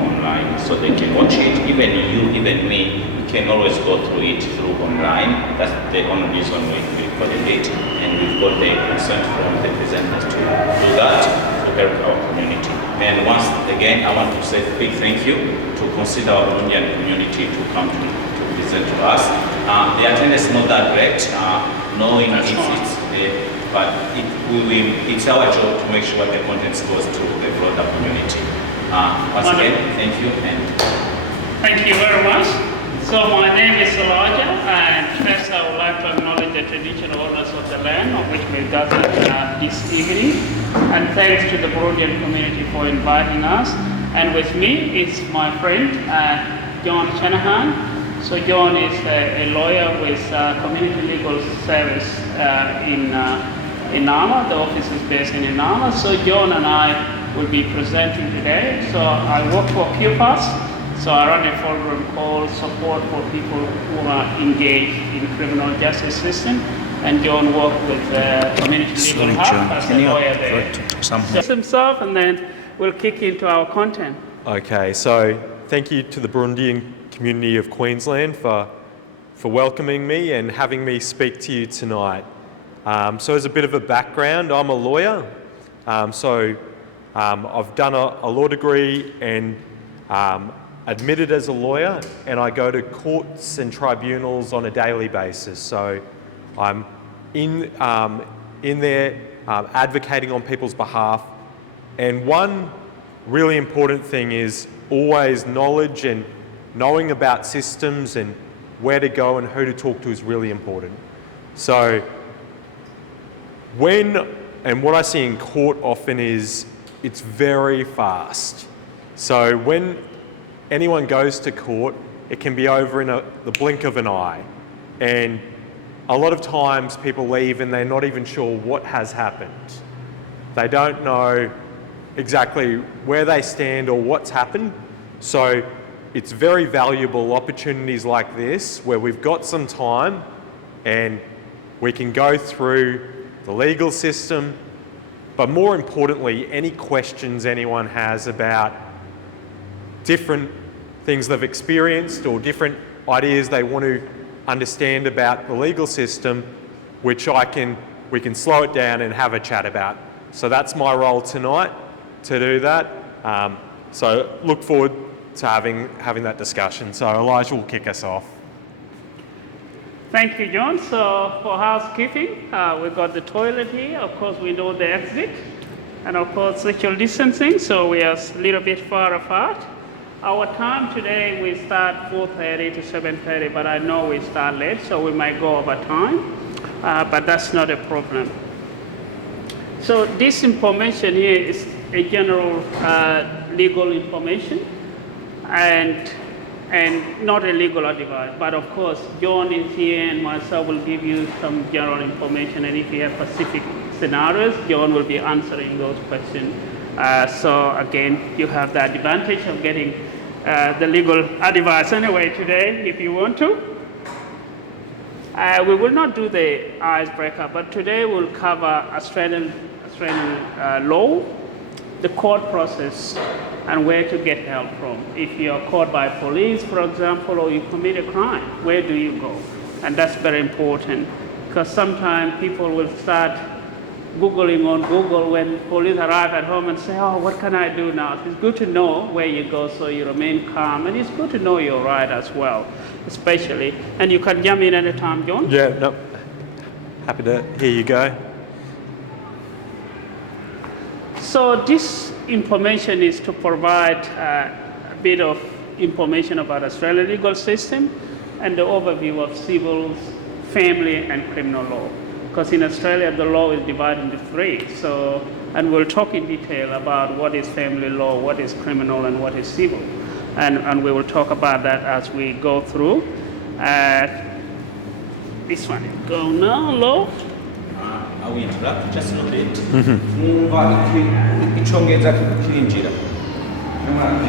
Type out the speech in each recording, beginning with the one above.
online, so they can watch it. Even you, even me, we can always go through it through online. That's the only reason we recorded it, and we've got the consent from the presenters to do that to help our community. And once again, I want to say a big thank you to consider our Burundian community to come to present to us. The attendance is not that great, knowing if it's but it's our job to make sure the content goes to the broader community. Once again, thank you. Thank you very much. So my name is Elijah, and first I would like to acknowledge the traditional owners of the land on which we gathered this evening, and thanks to the Burundian community for inviting us. And with me is my friend John Shanahan. So John is a lawyer with Community Legal Service in Nama. The office is based in Nama. So John and I will be presenting today. So I work for QPAS. So I run a forum called Support for People Who Are Engaged in Criminal Justice System. And John worked with Community Legal Hub as a lawyer there. Just himself, and then we'll kick into our content. Okay, so thank you to the Burundian community of Queensland for welcoming me and having me speak to you tonight. So as a bit of a background, I'm a lawyer. I've done a law degree and admitted as a lawyer, and I go to courts and tribunals on a daily basis. So I'm in there advocating on people's behalf. And one really important thing is always knowledge, and knowing about systems and where to go and who to talk to is really important. So what I see in court often is it's very fast. So when anyone goes to court, it can be over in the blink of an eye. And a lot of times people leave and they're not even sure what has happened. They don't know exactly where they stand or what's happened. So it's very valuable opportunities like this where we've got some time and we can go through the legal system, but more importantly, any questions anyone has about different things they've experienced or different ideas they want to understand about the legal system, which we can slow it down and have a chat about. So that's my role tonight, to do that. So look forward to having that discussion. So Elijah will kick us off. Thank you, John. So for housekeeping, we've got the toilet here. Of course, we know the exit. And of course, social distancing, so we are a little bit far apart. Our time today, we start 4:30 to 7:30, but I know we start late, so we might go over time, but that's not a problem. So this information here is a general legal information and not a legal advice, but of course, John is here and myself will give you some general information, and if you have specific scenarios, John will be answering those questions. So again, you have the advantage of getting the legal advice anyway today, if you want to. We will not do the icebreaker, but today we'll cover Australian law, the court process, and where to get help from. If you're caught by police, for example, or you commit a crime, where do you go? And that's very important, because sometimes people will start Googling on Google when police arrive at home and say, oh, what can I do now? It's good to know where you go so you remain calm, and it's good to know your right as well, especially. And you can jump in at a time, John. Yeah, no, happy to hear you go. So this information is to provide a bit of information about Australian legal system and the overview of civil, family, and criminal law. Because in Australia, the law is divided into three. So, and we'll talk in detail about what is family law, what is criminal, and what is civil. And we will talk about that as we go through. This one is go now, law. I will interrupt just a little bit.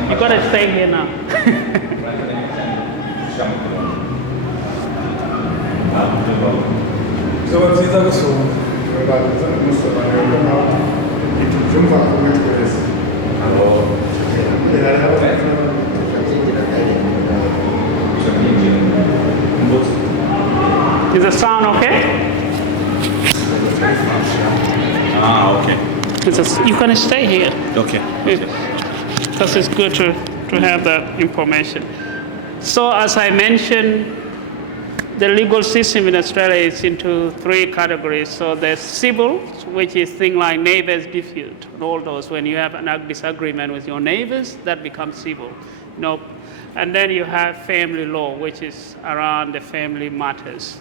You gotta stay here now. You can stay here. Okay. Because it's good to have that information. So as I mentioned, the legal system in Australia is into 3 categories. So there's civil, which is things like neighbors' dispute, and all those. When you have a disagreement with your neighbors, that becomes civil. And then you have family law, which is around the family matters.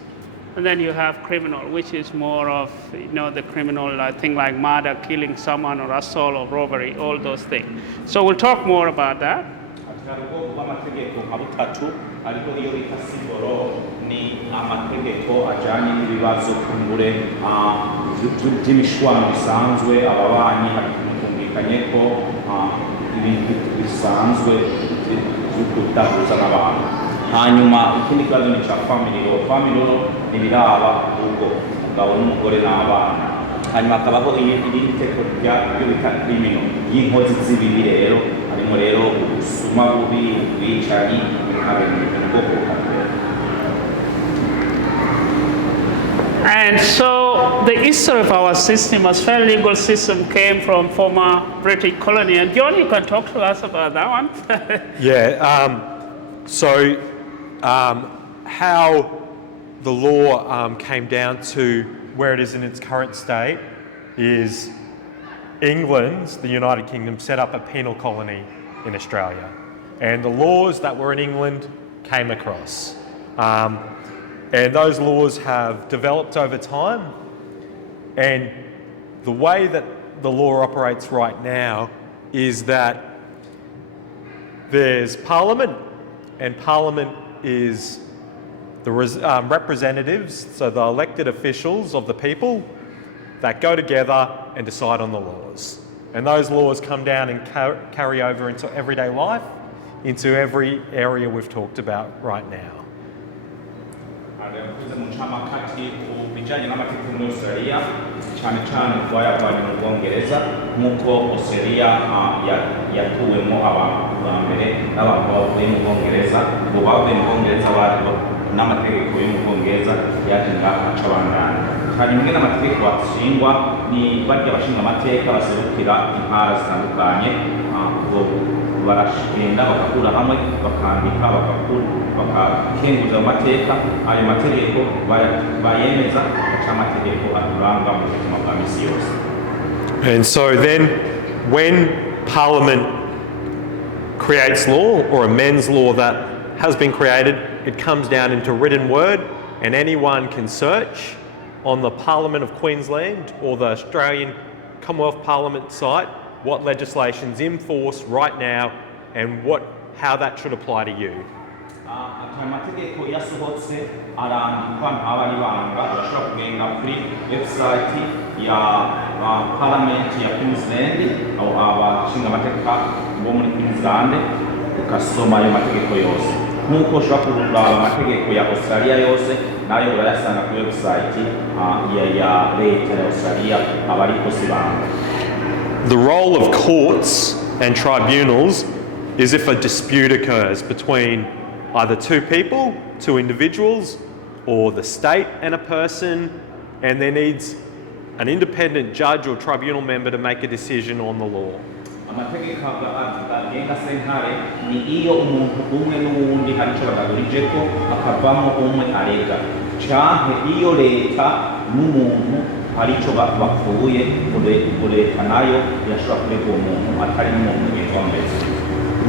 And then you have criminal, which is more of the criminal thing like murder, killing someone, or assault, or robbery, all those things. So we'll talk more about that. ariko iyo bita sivoro ni amategeko ajyanye n'ibibazo kumbure by'imishwano bisanzwe ababanyi hakumvikanye ko ibintu bisanzwe byo kudahuza n'abantu. Hanyuma ikindi kibazo ni cya family law n'ibiraba ubwo umugabo n'umugore n'abana. Hanyuma hakabaho iri teko ryo bita criminal y'inkozi z'ibibi rero harimo rero ubusuma bubi ubwicanyi And so the history of our system, Australian legal system, came from former British colony. And John, you can talk to us about that one. How the law came down to where it is in its current state is England, the United Kingdom, set up a penal colony in Australia. And the laws that were in England came across. And those laws have developed over time. And the way that the law operates right now is that there's Parliament, and Parliament is the representatives, so the elected officials of the people that go together and decide on the laws. And those laws come down and carry over into everyday life, into every area we've talked about right now. bijyanye n'amategeko muri Australia cyane cyane twayavanye mu Bwongereza nk'uko Australia yatuwemo abantu ba mbere n'abantu bavuye mu Bwongereza ngo bavuye mu Bwongereza bari n'amategeko yo mu Bwongereza yaje ngaha acabangana kandi imwe n'amategeko ashingwa ni barya bashinga amateka baserukira intara zitandukanye barashigenda bakakura hamwe bakandika bakakenguza amateka ayo mategeko bayemeza aca amategeko aturanga mu buzima bwa misi yose. And so then when Parliament creates law or amends law that has been created, it comes down into written word, and anyone can search on the Parliament of Queensland or the Australian Commonwealth Parliament site what legislation's in force right now and how that should apply to you. amategeko yasohotse arandikwa ntabari banga bashobora kugenda kuri website ya Parliament ya Queensland aho abashinga amategeko bo muri Queensland ukasoma ayo mategeko yose nk'uko ushobora kureba amategeko ya Australia yose nayo urayasanga kuri website ya leta ya Australia abari kusibanga. The role of courts and tribunals is if a dispute occurs between either two people, two individuals, or the state and a person, and there needs an independent judge or tribunal member to make a decision on the law. amategeko agenga sentare ni iyo umuntu umwe n'uwundi hari icyo bagagurijeko akavamo umwe arega canke iyo leta n'umuntu hari icyo bapfuye leta nayo irashobora kurega uwo muntu atari n'umuntu witondetse.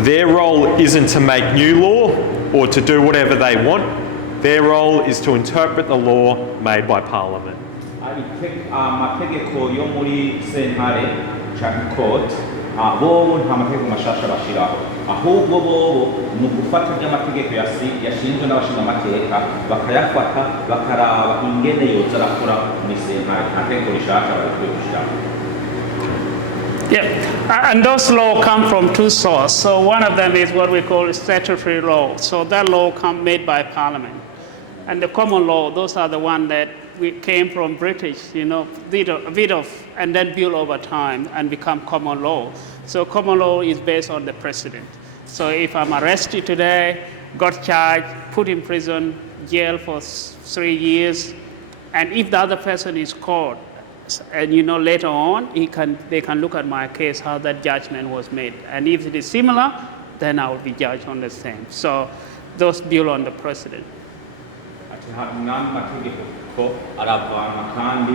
Their role isn't to make new law or to do whatever they want. Their role is to interpret the law made by Parliament. amategeko yo muri sentare canke court bobo nta mategeko mashasha bashiraho ahubwo bobo ni ugufata ry'amategeko yashinzwe n'abashinga amateka bakayafata bakaraba ingene yoza arakora muri sentare nta tegeko rishasha barikwiye gushiraho. Yeah, and those laws come from two sources. So one of them is what we call statutory law. So that law made by Parliament. And the common law, those are the ones that we came from British, bit of, and then built over time and become common law. So common law is based on the precedent. So if I'm arrested today, got charged, put in prison, jail for 3 years, and if the other person is caught And later on, they can look at my case, how that judgment was made. And if it is similar, then I will be judged on the same. So those build on the precedent. arava kandi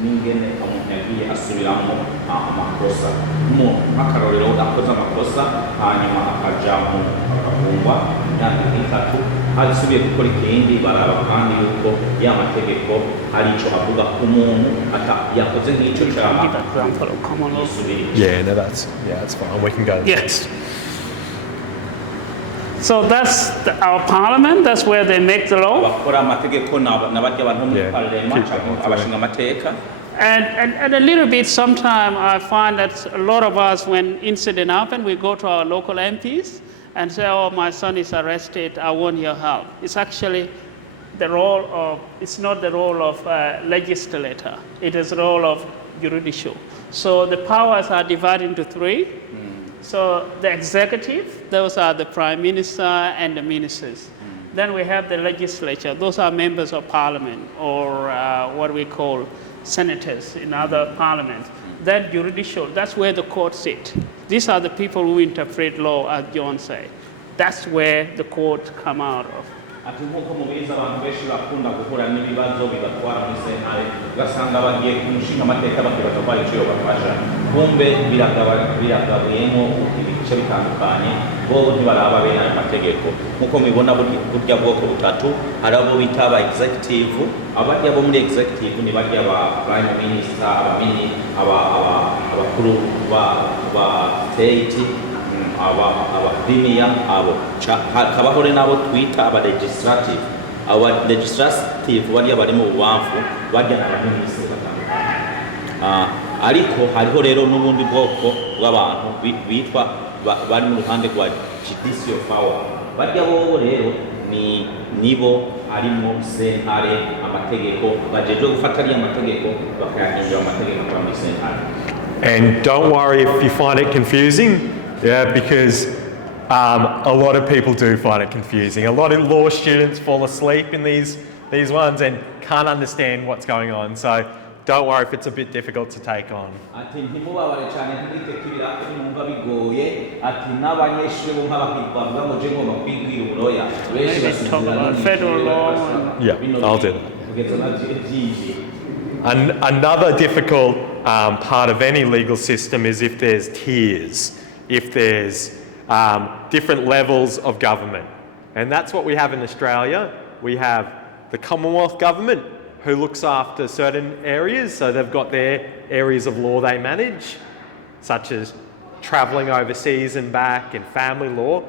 n'ingene umuntu yagiye asubiramo amakosa nk'akarorero akoze amakosa hanyuma akaja mu akafungwa imyaka itatu asubiye gukora ikindi baraba kandi yuko ya mategeko hari ico avuga ku muntu yakoze nk'ico cyama. Yeah, no, that's fine. We can go. Yes. So that's our parliament. That's where they make the law. And a little bit, sometimes I find that a lot of us, when incident happen, we go to our local MPs and say, "Oh, my son is arrested. I want your help." It's actually it's not the role of legislator. It is the role of judicial. So the powers are divided into three. So the executive, those are the prime minister and the ministers. Then we have the legislature. Those are members of parliament, or what we call senators in other parliaments. Then judicial, that's where the court sit. These are the people who interpret law, as John said. That's where the court come out of. Ati nkuko mubiza abantu benshi bakunda guhura n'ibibazo bibatwara muri sentare ugasanga bagiye kumushinga amateka bakibaza ko ari cyo bafasha kumbe biragabuyemo ibice bitandukanye bo ntibaraba bene ayo mategeko nkuko mubibona burya bwoko butatu hari abo bita aba executive abandi abo muri executive ni barya ba prime minister abakuru ba state premier abo kabaho nabo twita aba legislative barya bari mu bubamfu barya n'abaminisitiri batandukanye ariko hariho rero n'ubundi bwoko bw'abantu bitwa bari mu ruhande rwa judicial power barya bo rero nibo harimo sentare amategeko bajeje gufata ariya mategeko bakayahindura amategeko kwa muri sentare. And don't worry if you find it confusing. Yeah, because a lot of people do find it confusing. A lot of law students fall asleep in these ones and can't understand what's going on. So don't worry if it's a bit difficult to take on. Maybe talk about federal law. Yeah, I'll do that. Another difficult part of any legal system is if there's tiers. If there's different levels of government. And that's what we have in Australia. We have the Commonwealth government who looks after certain areas, so they've got their areas of law they manage, such as travelling overseas and back and family law.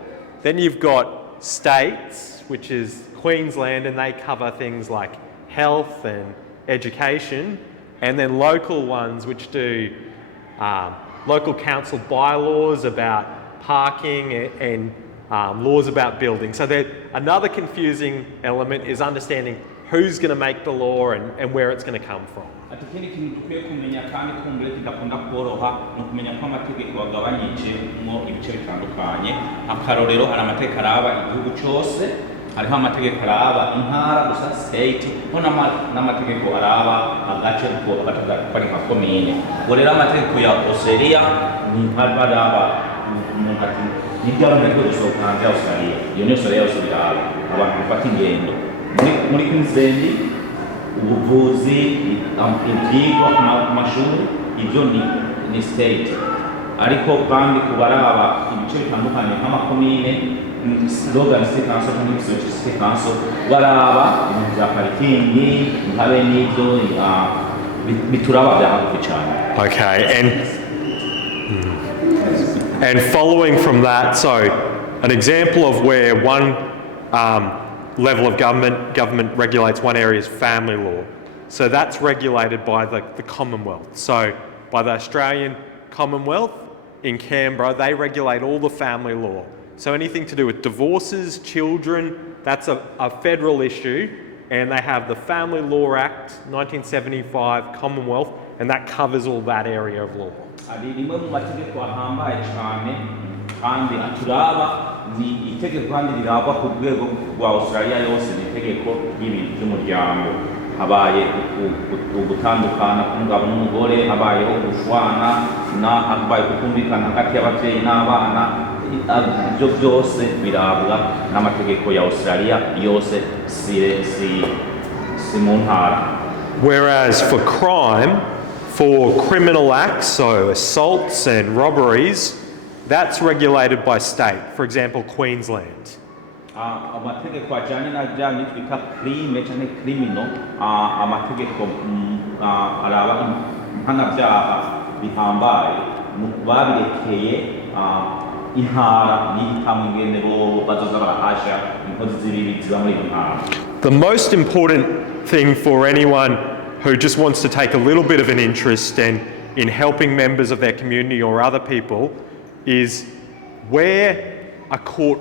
Then you've got states, which is Queensland, and they cover things like health and education, and then local ones which do local council bylaws about parking and laws about building. So another confusing element is understanding who's going to make the law and where it's going to come from. hariho amategeko araba intara gusa state n'amategeko araba agace ko batari nka komine ngo rero amategeko ya Australia ni baraba mukati nibyo amategeko gusohoka hanze ya Australia iyo ni Australia yose biraba abantu bafata ingendo muri Queensland ubuvuzi ibyigwa ku mashuri ibyo ni state ariko kandi kubaraba ibice bitandukanye nk'amakomine slogan state council and state council baraba ibintu bya parikingi nkabe n'ibyo bituraba byahagufi cyane. Okay, and following from that, so an example of where one level of government regulates one area is family law. So that's regulated by the Commonwealth. So by the Australian Commonwealth in Canberra, they regulate all the family law. So anything to do with divorces, children, that's a federal issue, and they have the Family Law Act 1975 Commonwealth, and that covers all that area of law. kandi aturaba ni itegeko kandi riraba ku rwego rwa Australia yose ni itegeko y'ibintu by'umuryango habaye ugutandukana k'umugabo n'umugore, habayeho gushwana, habaye kutumvikana hagati y'ababyeyi n'abana, ibyo byose birabwa n'amategeko ya Australia yose si mu ntara. Whereas for crime, for criminal acts, so assaults and robberies, that's regulated by state. For example, Queensland. Amategeko ajyanye n'ibyo twita crime cyangwa criminal, amategeko araba mpanabyaha bihambaye babirekeye intara n'ihamwe ingene bo bazoza barahasha inkozi z'ibibi ziba muri iyo ntara. The most important thing for anyone who just wants to take a little bit of an interest in helping members of their community or other people is where a court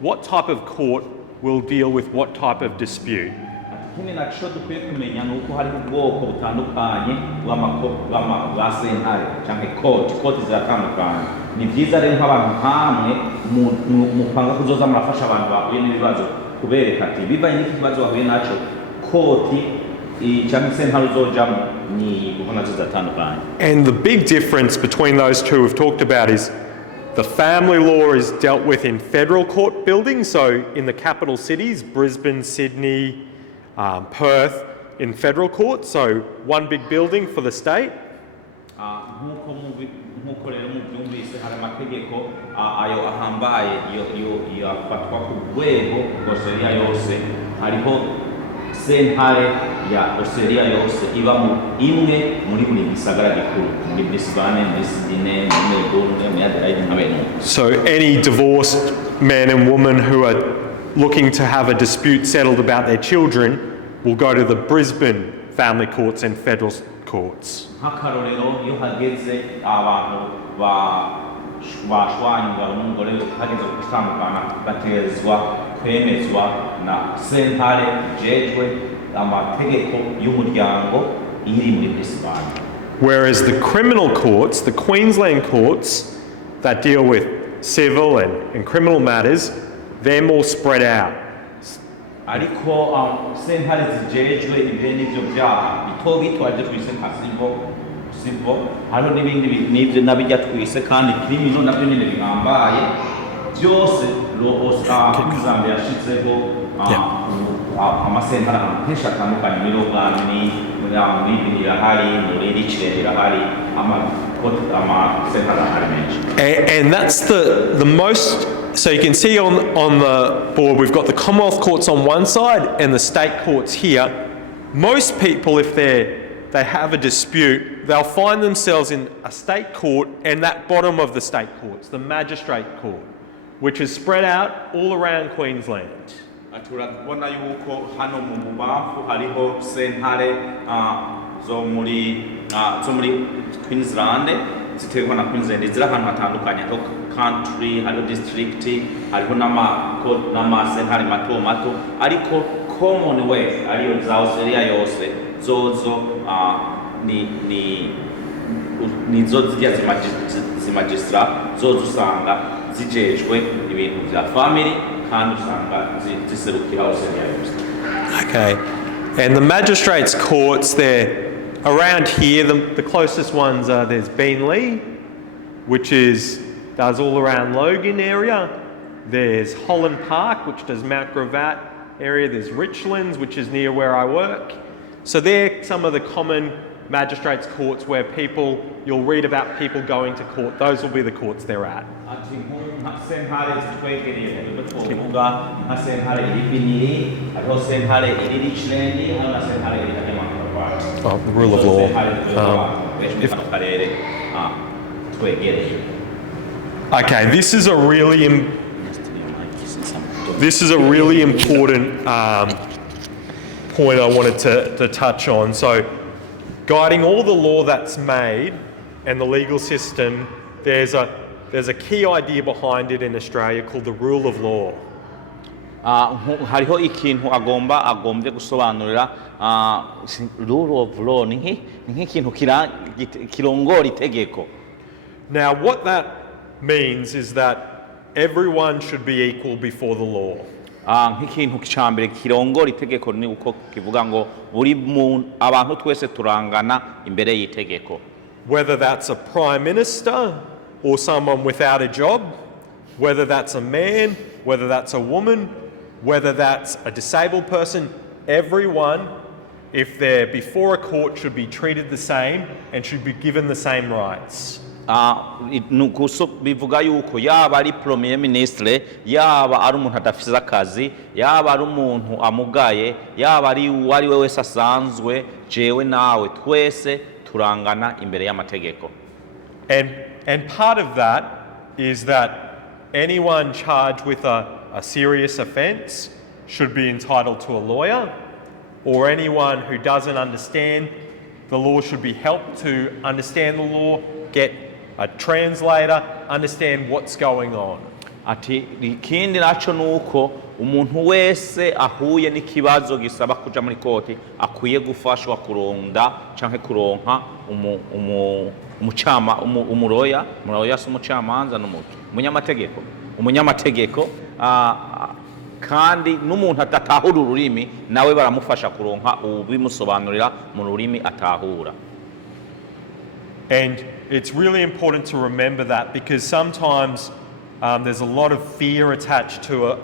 what type of court will deal with what type of dispute. Ikindi naco dukwiye kumenya ni uko hari ubwoko butandukanye bwa sentare cyangwa court ziratandukanye. Ni byiza rero nk'abantu hamwe mupanga kuzoza murafasha abantu bahuye n'ibibazo kubereka ati bivanye n'ikibazo bahuye naco court cyangwa sentare uzojamo ni kuko nazo ziratandukanye. And the big difference between those two we've talked about is the family law is dealt with in federal court buildings, so in the capital cities, Brisbane, Sydney, Perth, in federal court, so one big building for the state. Nk'uko rero mubyumvise hari amategeko ayo ahambaye yafatwa ku rwego Australia yose, hariho sentare ya Australia yose ibamo imwe muri buri gisagara gikuru, muri Brisbane, muri Sydney, muri Melbourne, muri Adelaide n'abandi. So any divorced man and woman who are looking to have a dispute settled about their children will go to the Brisbane family courts and federal courts. Nk'akarorero iyo hageze abantu bashwanye umugabo n'umugore hageze gutandukana bategerezwa kwemezwa na sentare ijejwe amategeko y'umuryango iri muri Brisbane. Whereas the criminal courts, the Queensland courts that deal with civil and criminal matters, they're more spread out. Ariko sentare zijejwe ibyo n'ibyo byaha bito bito aribyo twise nka civil, hariho n'ibindi n'ibyo nabijya twise kandi criminal nabyo nyine bihambaye byose Zambia yashyizeho amasentare ahantu henshi atandukanye muri Rogani, muri Bini irahari, muri Richland irahari, amasentare ahari menshi. And that's the most. So you can see on the board we've got the Commonwealth courts on one side and the state courts here. Most people, if they have a dispute, they'll find themselves in a state court and that bottom of the state courts, the Magistrate Court, which is spread out all around Queensland. Turabona yuko hano mu mubamfu hariho sentare zo muri Queensland ziterwa na Queensland ziri ahantu hatandukanye, hariho country, hariho district, hariho n'amasentare mato mato, ariko commonwealth ariyo za Australia yose zozo nizo zijya zimagistra zozo usanga zijejwe ibintu bya family kandi usanga ziserukira Australia yose. Okay, and the magistrates courts, they're around here. The closest ones are there's Beenleigh, which does all around Logan area. There's Holland Park, which does Mount Gravatt area. There's Richlands, which is near where I work. So they're some of the common magistrates courts where you'll read about people going to court. Those will be the courts they're at. Oh, the rule of law. Okay, this is a really important point I wanted to touch on. So, guiding all the law that's made and the legal system, there's a key idea behind it in Australia called the rule of law. Hariho ikintu agombye gusobanurira rule of law ni nk'ikintu kirongora itegeko. Now, what that means is that everyone should be equal before the law. nk'ikintu cya mbere kirongora itegeko ni uko kivuga ngo abantu twese turangana imbere y'itegeko. Whether that's a prime minister or someone without a job, whether that's a man, whether that's a woman, whether that's a disabled person, everyone, if they're before a court, should be treated the same and should be given the same rights. Bivuga yuko yaba ari premier ministre, yaba ari umuntu adafise akazi, yaba ari umuntu amugaye, yaba ari uwari we wese asanzwe, jewe nawe twese turangana imbere y'amategeko. And part of that is that anyone charged with a serious offence should be entitled to a lawyer, or anyone who doesn't understand the law should be helped to understand the law, get a translator, understand what's going on. Ati ikindi naco nuko umuntu wese ahuye n'ikibazo gisaba kuja muri koti akwiye gufashwa kuronda canke kuronka umuroya si umucamanza umunyamategeko kandi n'umuntu atatahura ururimi nawe baramufasha kuronka ubimusobanurira mu rurimi atahura. And it's really important to remember that, because sometimes there's a lot of fear attached to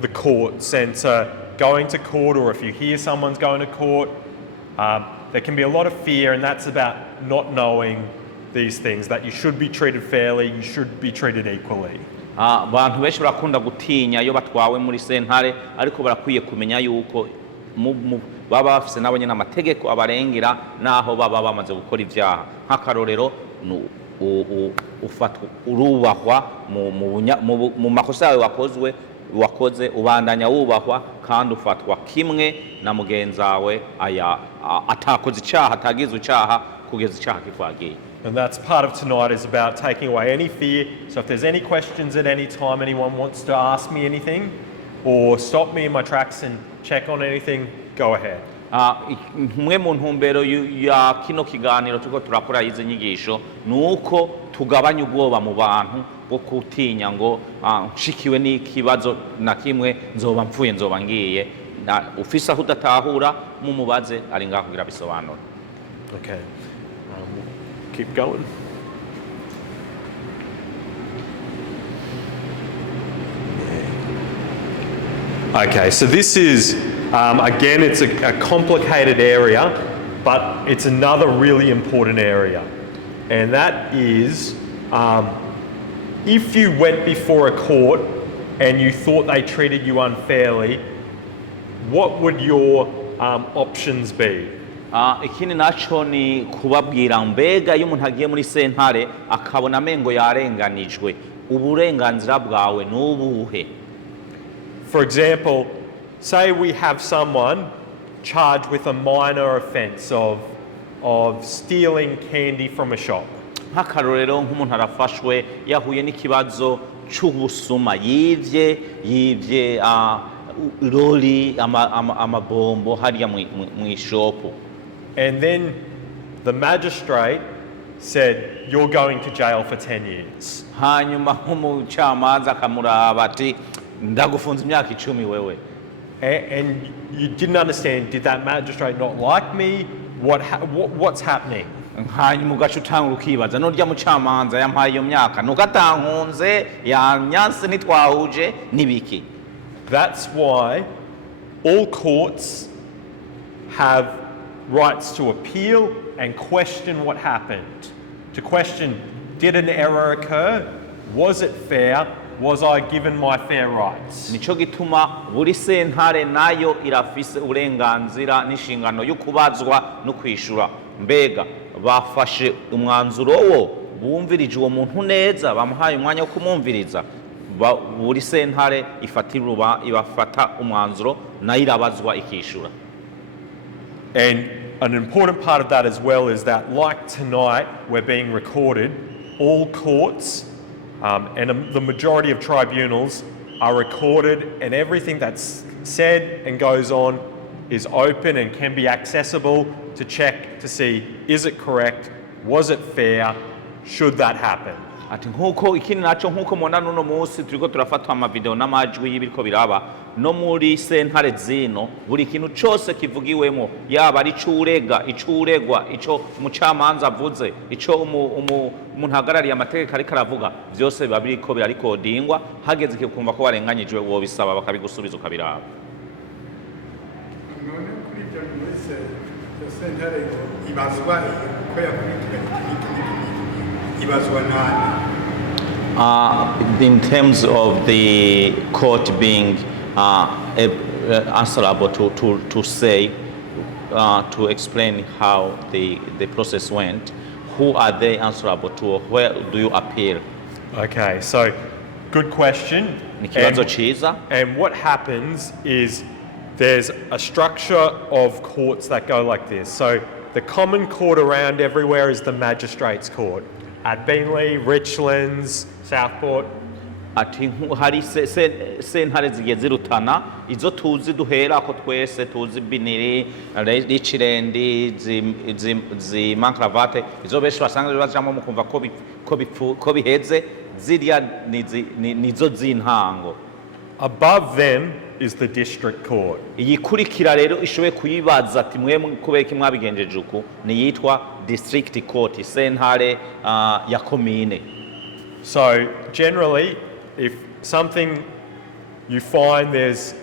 the courts and going to court, or if you hear someone's going to court, there can be a lot of fear, and that's about not knowing these things, that you should be treated fairly, you should be treated equally. Abantu benshi barakunda gutinya iyo batwawe muri sentare, ariko barakwiye kumenya yuko baba bafise nabo nyene amategeko abarengera naho baba bamaze gukora ivyaha. Nk'akarorero ufatwa urubahwa mu makosa yawe wakoze ubandanya wubahwa kandi ufatwa kimwe na mugenzawe atakoze icyaha, atagize icyaha kugeza icyaha kikwagiye. And that's part of tonight, is about taking away any fear. So if there's any questions at any time, anyone wants to ask me anything or stop me in my tracks and check on anything, go ahead. Mwe mu ntumbero ya kino kiganiro tuko turakora izi nyigisho nuko tugabanya ubwoba mu bantu bwo kutinya ngo nshikiwe n'ikibazo na kimwe nzoba mpfuye nzoba ngiye. Ufise aho udatahura mumubaze ari ngaho kugira bisobanura. Okay. Keep going. Okay, so this is, again, it's a complicated area, but it's another really important area. And that is, if you went before a court and you thought they treated you unfairly, what would your options be? Ikindi naco ni kubabwira mbega iyo umuntu agiye muri sentare akabona amengo yarenganijwe, uburenganzira bwawe nubuhe? For example, say we have someone charged with a minor offence of stealing candy from a shop. Nk'akarorero nk'umuntu arafashwe yahuye n'ikibazo c'ubusuma, yivye loli amabombo hariya mu ishopu. And then the magistrate said, you're going to jail for 10 years. Hanyuma umucamanza akamuraba ati ndagufunza imyaka 10 wewe. And you didn't understand, did that magistrate not like me? What's happening? Hanyuma ugaca utanga ukibaza n'urya mucamanza yampaye iyo myaka nuko atankunze yanyanse ntitwahuje n'ibiki. That's why all courts have rights to appeal and question what happened. To question, did an error occur? Was it fair? Was I given my fair rights? Nico gituma buri sentare nayo irafise uburenganzira n'inshingano yo kubazwa no kwishura. Mbega bafashe umwanzuro wo bumvirije uwo muntu neza, bamuhaye umwanya wo kumumviriza. Buri sentare ibafata umwanzuro nayo irabazwa ikishura. And an important part of that as well is that, like tonight, we're being recorded. All courts and the majority of tribunals are recorded, and everything that's said and goes on is open and can be accessible to check to see, is it correct? Was it fair? Should that happen? ati nkuko ikindi naco nkuko mubona nuno munsi turiko turafatwa amavideo n'amajwi y'ibiriko biraba no muri sentare zino buri kintu cose kivugiwemo yaba ari icuregwa ico umucamanza avuze ico umuntu ahagarariye amategeko ariko aravuga vyose biba biriko birarikodingwa hageze kumva ko warenganyijwe wobisaba bakabigusubiza ukabiraba. none kuri ibyo mwese sentare ibazwa uko yakurikiranye ibazwa nani? In terms of the court being answerable to say, to explain how the process went, who are they answerable to, or where do you appeal? Okay, so good question. Ni kibazo ciza. And what happens is there's a structure of courts that go like this. So the common court around everywhere is the Magistrates Court. At Beenleigh, Richlands, Southport. Ati hari sentare zigiye zirutana izo tuzi duhera ko twese tuzi Biniri, Richland, Zimankravate, izo benshi basanga bajamo mukumva ko biheze ziriya nizo z'intango. Above them is the District Court. Iyikurikira rero ishoboye kuyibaza ati mwe kubeka mwabigenjeje uku ni yitwa District Court, sentare ya komine. So generally, if something you find there's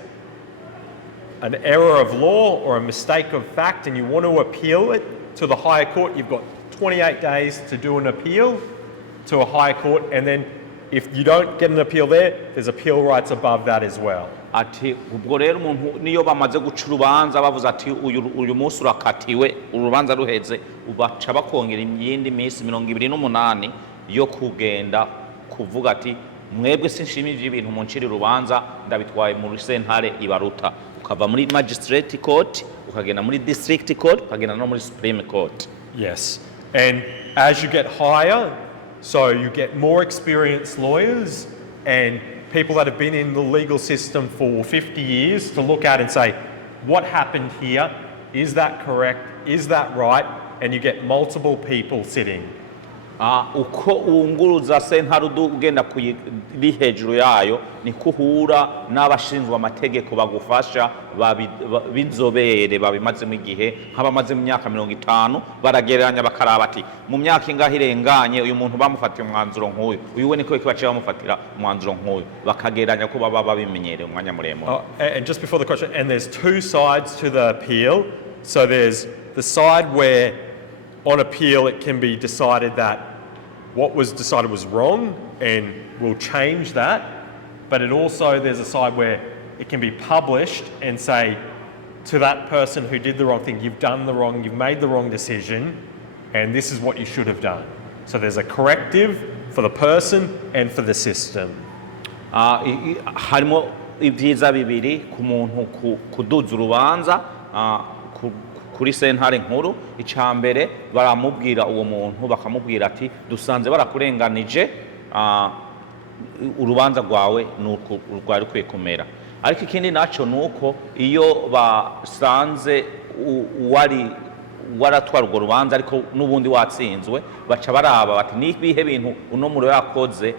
an error of law or a mistake of fact and you want to appeal it to the higher court, you've got 28 days to do an appeal to a higher court, and then if you don't get an appeal there, there's appeal rights above that as well. Ati ubwo rero umuntu niyo bamaze guca urubanza bavuze ati uyu munsi urakatiwe urubanza ruheze ubaca bakongera iyindi minsi 28 yo kugenda kuvuga ati mwebwe sinshimije ibintu muncira urubanza ndabitwaye mu sentare ibaruta, ukava muri Magistrate Court ukagenda muri District Court ukagenda no muri Supreme Court. Yes, and as you get higher, so you get more experienced lawyers and people that have been in the legal system for 50 years to look at and say, what happened here? Is that correct? Is that right? And you get multiple people sitting. Uko uwunguruza sentare ugenda kuri hejuru yayo ni kuhura n'abashinzwe amategeko bagufasha b'inzobere babimazemo igihe nk'abamaze mu myaka 50 baragereranya bakaraba ati mu myaka ingahe irenganye uyu muntu bamufatiye umwanzuro nk'uyu uyu we niko kibaciye bamufatira umwanzuro nk'uyu bakagereranya ko baba babimenyereye umwanya muremure. And just before the question, and there's two sides to the appeal. So there's the side where on appeal it can be decided that what was decided was wrong and we'll change that, but it also there's a side where it can be published and say to that person who did the wrong thing, you've made the wrong decision and this is what you should have done. So there's a corrective for the person and for the system. Harimo ibyiza bibiri ku muntu kuduza urubanza kuri sentare nkuru. Icambere baramubwira uwo muntu bakamubwira ati dusanze barakurenganije urubanza rwawe nuko rwari kwekomera. Ariko ikindi naco nuko iyo basanze waratwara urwo rubanza ariko n'ubundi watsinzwe baca baraba bati nibihe bintu uno muro yakoze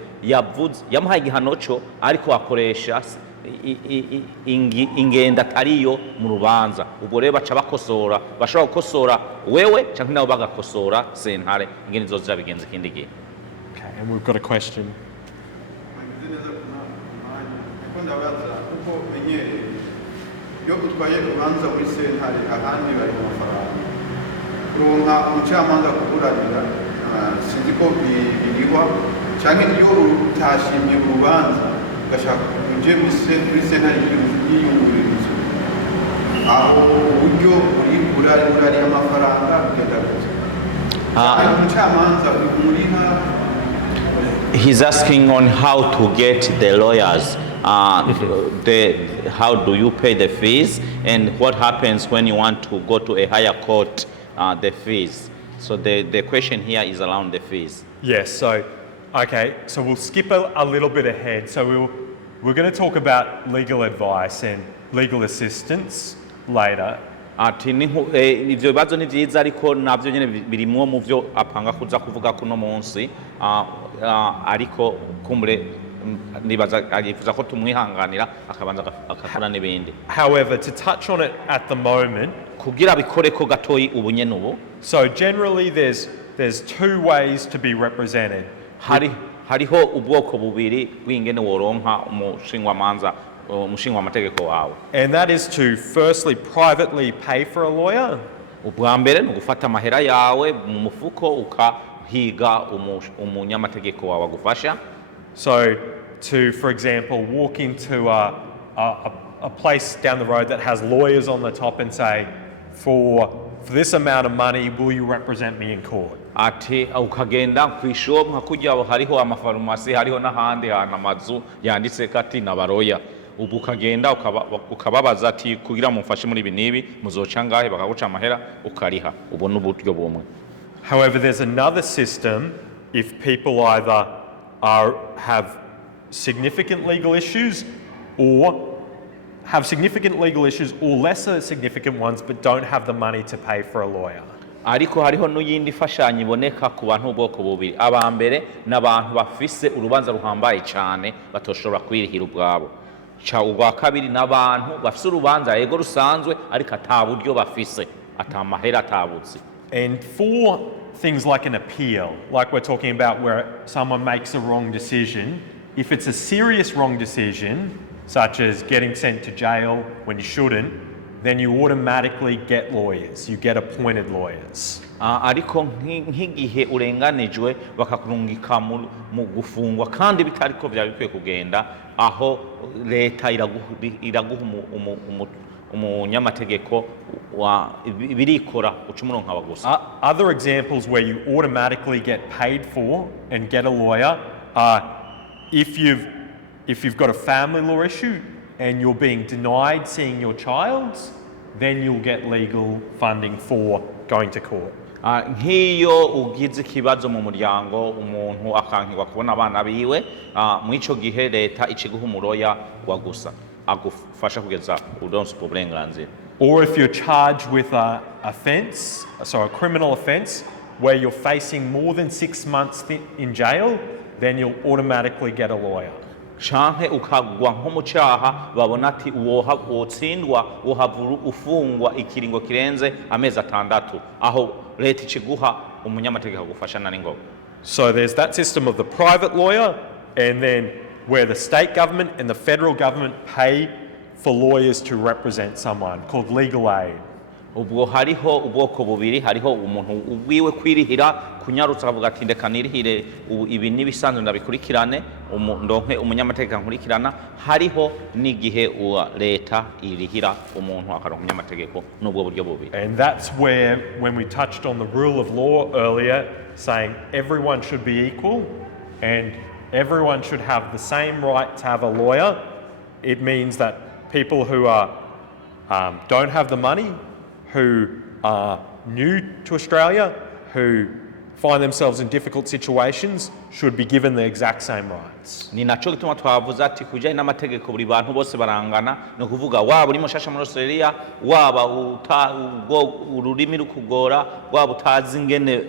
yamuhaye igihano cyo ariko akoresha ingenda atariyo mu rubanza. Ubwo rero baca bakosora, bashobora gukosora wewe cyangwa nabo bagakosora sentare ingene zoza bigenze ikindi gihe. Okay, and we've got a question. Iyo utwaye urubanza muri sentare ahandi bari mu mafaranga kuronka umucamanza kuburanira sinzi ko biriwa cyangwa iyo utashimye urubanza ugashaka uje muri sentare y'iyungururizo aho uburyo burari amafaranga bugenda gutya umucamanza muriha. He's asking on how to get the lawyers. How do you pay the fees, and what happens when you want to go to a higher court, the fees. So the question here is around the fees. Yes, so, okay, so we'll skip a little bit ahead. So we're going to talk about legal advice and legal assistance later. ati ivyo bibazo ni vyiza ariko navyo nyene birimwo mu vyo apanga kuza kuvuga kuno munsi ariko kumbure nibaza agifuza ko tumwihanganira akabanza akakora n'ibindi. However, to touch on it at the moment, kugira bikore ko gatoyi ubunyene ubu. So generally there's two ways to be represented. Hariho ubwoko bubiri bw'ingene woronka umushinga amategeko wawe. And that is to firstly privately pay for a lawyer. Ubwa mbere ni gufata amahera yawe mu mufuko ukahiga umunyamategeko wawe agufasha. So to, for example, walk into a place down the road that has lawyers on the top and say, for this amount of money, will you represent me in court? Ati ukagenda kw'ishop nka kujya hariho amafarumasi hariho n'ahandi hana amazu yanditse kati nabaroya ubu ukagenda ukababaza ati kugira mumfashe muri ibi nibi muzoca ngahe bakaguca amahera ukariha ubu n'uburyo bumwe. However, there's another system if people either have significant legal issues or have significant legal issues or lesser significant ones but don't have the money to pay for a lawyer. Ariko hariho n'uyindi fashanyo iboneka ku bantu ubwoko bubiri. Abambere n'abantu bafise urubanza ruhambaye cyane batoshobora kwirihira ubwabo. Cha ubwa kabiri n'abantu bafise urubanza yego rusanzwe ariko ataburyo bafise atamahera atabutse. And for things like an appeal, like we're talking about where someone makes a wrong decision, if it's a serious wrong decision, such as getting sent to jail when you shouldn't, then you automatically get lawyers, you get appointed lawyers. Ariko nk'igihe urenganijwe bakakurungika mu gufungwa kandi bitariko byari bikwiye kugenda aho leta iraguha umunyamategeko birikora ucumuronka bagusa. Other examples where you automatically get paid for and get a lawyer are if you've got a family law issue and you're being denied seeing your child, then you'll get legal funding for going to court. Nk'iyo ugize ikibazo mu muryango umuntu akankirwa kubona abana biwe mu ico gihe leta iciguha umuroya wagusa agufasha kugeza uronse uburenganzira. Or if you're charged with a criminal offence where you're facing more than 6 months in jail, then you'll automatically get a lawyer. Canke ukagwa nko mu cyaha babona ati wotsindwa uhavuru ufungwa ikiringo kirenze amezi 6 aho leta iciguha umunyamategeko agufashana n'ingoga. So there's that system of the private lawyer, and then where the state government and the federal government pay for lawyers to represent someone, called legal aid. Ubwo hariho ubwoko bubiri, hariho umuntu ubwiwe kwirihira kunyarutsa akavuga ati ndeka nirihire ibi nibisanzwe ndabikurikirane ndonke umunyamategeko nkurikirana. Hariho n'igihe leta irihira umuntu akaronka umunyamategeko n'ubwo buryo bubiri. And that's where, when we touched on the rule of law earlier, saying everyone should be equal and everyone should have the same right to have a lawyer, it means that people who don't have the money, who are new to Australia, who find themselves in difficult situations, should be given the exact same rights. Ni naco gituma twavuze ati kujanye n'amategeko buri bantu bose barangana, no kuvuga waba uri mushasha muri Australia, waba ururimi rukugora, waba utazi ingene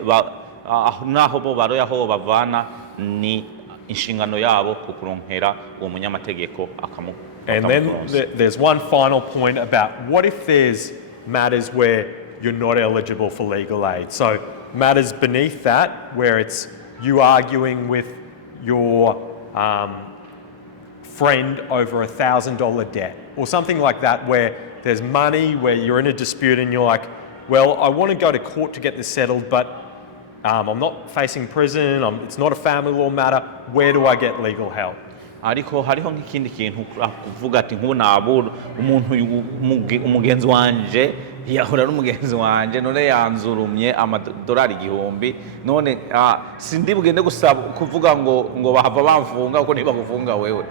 naho bo baroya aho bavana, ni inshingano yabo kukuronkera uwo munyamategeko akamu. And then there's one final point about what if there's matters where you're not eligible for legal aid. So matters beneath that, where it's you arguing with your friend over $1,000 debt or something like that, where there's money, where you're in a dispute and you're like, well, I want to go to court to get this settled, but I'm not facing prison, it's not a family law matter, where do I get legal help? Ariko hariho nk'ikindi kintu kuvuga ati nk'unabura umuntu umugenzi wanje yahora n'umugenzi wanje none yanzurumye amadolari 1000 none sindi bugende gusaba kuvuga ngo bahava bamfunga uko niba gufunga wewe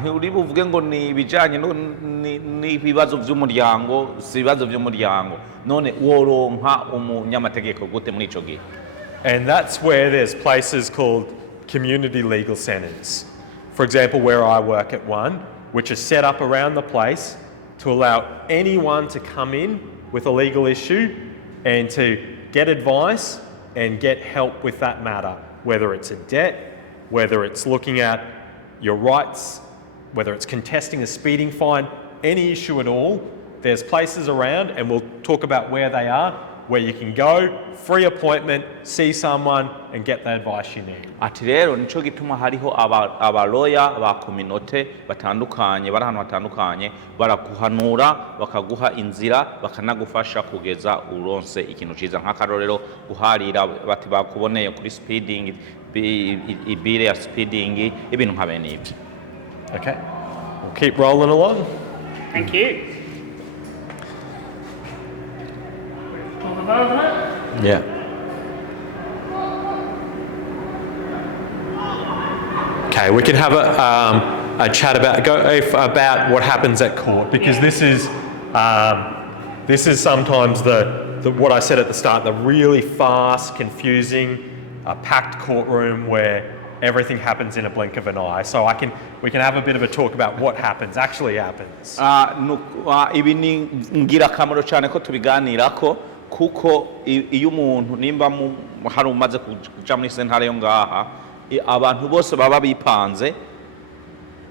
nturi buvuge ngo ni bijanye n'ibibazo by'umuryango sibibazo by'umuryango none woronka umunyamategeko gute muri ico gihe. And that's where there's places called community legal centres. For example, where I work at one, which is set up around the place to allow anyone to come in with a legal issue and to get advice and get help with that matter, whether it's a debt, whether it's looking at your rights, whether it's contesting a speeding fine, any issue at all. There's places around, and we'll talk about where they are, where you can go, free appointment, see someone and get the advice you need. Ati rero nico gituma hariho abaloya ba kominote batandukanye bari ahantu hatandukanye baraguhanura bakaguha inzira bakanagufasha kugeza uronse ikintu ciza nk'akarorero guharira bati bakuboneye kuri speeding ibire ya speeding ibintu nka bene ibyo. Okay, we'll keep rolling along. Thank you. Talk about that? Yeah. Okay, we can have a chat about what happens at court, because this is sometimes the what I said at the start, the really fast, confusing, packed courtroom where everything happens in a blink of an eye. So we can have a bit of a talk about what actually happens. Ibi ni ngirakamaro cyane ko tubiganirako kuko iyo umuntu nimba hari umaze kuja muri sentare yo ngaha abantu bose baba bipanze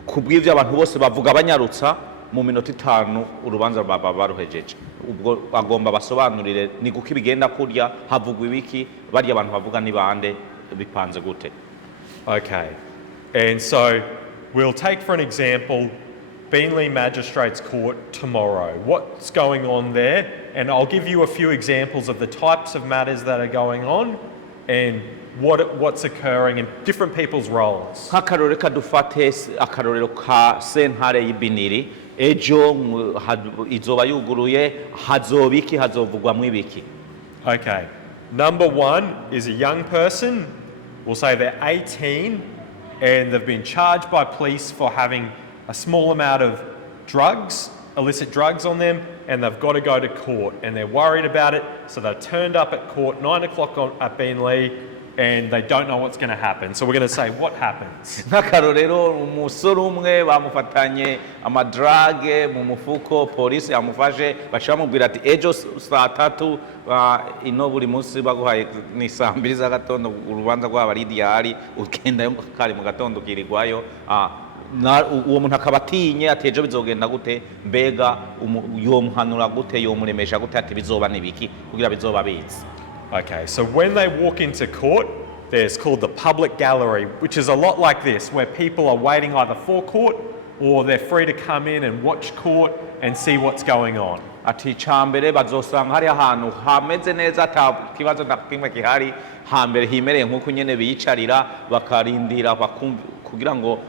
kubw'ivyo abantu bose bavuga banyarutsa mu minota 5 urubanza baba baruhejeje. Ubwo agomba basobanurire ni guko bigenda kurya havugwa ibiki bari abantu bavuga ni bande bipanze gute. Okay, and so we'll take for an example Beenleigh Magistrates Court tomorrow. What's going on there? And I'll give you a few examples of the types of matters that are going on and what's occurring in different people's roles. Nk'akarorero kadufate akarorero ka sentare y'Ibiniri ejo izoba yuguruye hazobiki hazovugwamwo ibiki. Okay, number one is a young person. We'll say they're 18 and they've been charged by police for having a small amount of drugs, illicit drugs on them, and they've got to go to court and they're worried about it, so they've turned up at court 9 o'clock at Beenleigh and they don't know what's going to happen. So we're going to say what happens. Nk'akarorero umusore umwe bamufatanye amadrage mu mufuko polisi amufashe bashamubwira ati ejo saa 3 ino buri munsi baguhaye ni saa 2 za gatondo urubanza rwaba ari diari ugenda yo kare mu gatondo kirigwayo uwo muntu akabatinye ati ejo bizogenda gute mbega yomuhanura gute yomuremesha gute ati bizoba nibiki kugira bizoba bizi. Okay, so when they walk into court, there's called the public gallery, which is a lot like this, where people are waiting either for court or they're free to come in and watch court and see what's going on. Ati chambere bazosanga hari ahantu hameze neza ata kibazo nakimwe kihari hambere himereye nkuko nyene biyicarira bakarindira kugira ngo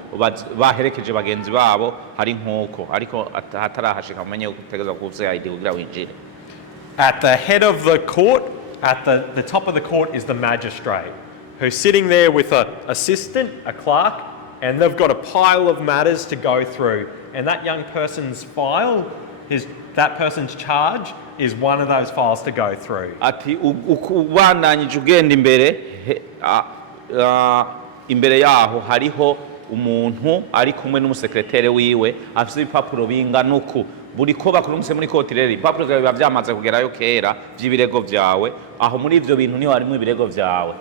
baherekeje bagenzi babo hari nkuko ariko hatarahashika umenye gutegeza kuvya ID kugira winjire. At the head of the court, at the top of the court is the magistrate, who's sitting there with an assistant, a clerk, and they've got a pile of matters to go through. And that young person's file, that person's charge, is one of those files to go through. Ati ubandanyije ugenda imbere yaho hariho umuntu ari kumwe n'umusekreteri wiwe afite ibipapuro bingana uku buri ko bakurumse muri koti rero ibipapuro byawe biba byamaze kugerayo kera by'ibirego byawe aho muri ivyo bintu niho harimo ibirego byawe.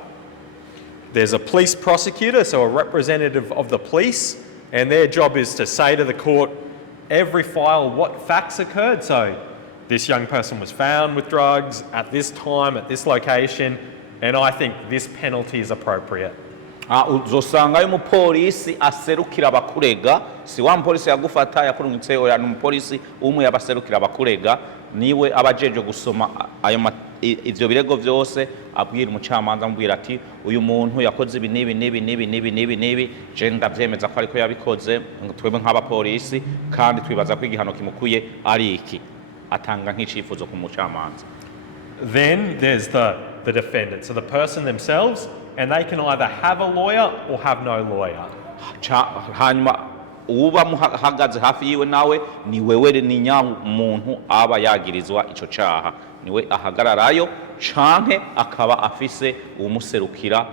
There's a police prosecutor, so a representative of the police, and their job is to say to the court every file what facts occurred. So this young person was found with drugs at this time, at this location, and I think this penalty is appropriate. Uzosanga umupolisi aserukira abakurega si wa mupolisi yagufata yakurungitse oya n'umupolisi umwe yabaserukira abakurega niwe abajeje gusoma ayo ivyo birego vyose abwira umucamanza amubwira ati uyu muntu yakoze ibi nibi je ndavyemeza ko ariko yabikoze twebwe nk'abapolisi kandi twibaza ko igihano kimukuye ari iki atanga nk'icifuzo ku mucamanza. Then there's the defendant, so the person themselves, and they can either have a lawyer or have no lawyer. Hanyuma uba muhagaze hafi yiwe nawe ni wewe ni nyamuntu aba yagirizwa ico caha niwe ahagararayo canke akaba afise umuserukira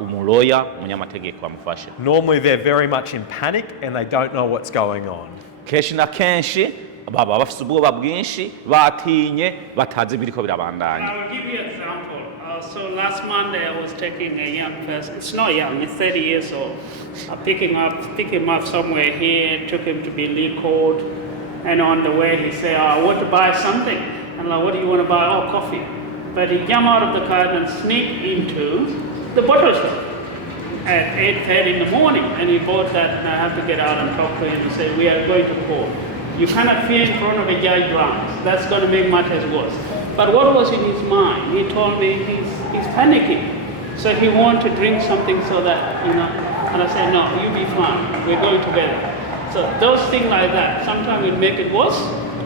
umuloya umunyamategeko amufashe. Normally they're very much in panic and they don't know what's going on. Kenshi na kenshi baba bafise ubwoba bwinshi batinye batazi biriko birabandanya. I will give you an example. So last Monday I was taking a young person, it's not young, it's 30 years old. I pick him up somewhere here, took him to be court, and on the way he said, I want to buy something. And I'm like, what do you want to buy? Oh, coffee. But he jumped out of the car and sneaked into the bottle shop at 8:30 in the morning, and he bought that, and I have to get out and talk to him and say, we are going to court. You cannot fear in front of a judge grounds. That's going to make matters worse. But what was in his mind? He told me he's panicking. So he wanted to drink something so that, and I said, no, you be fine. We're going together. So those things like that, sometimes it make it worse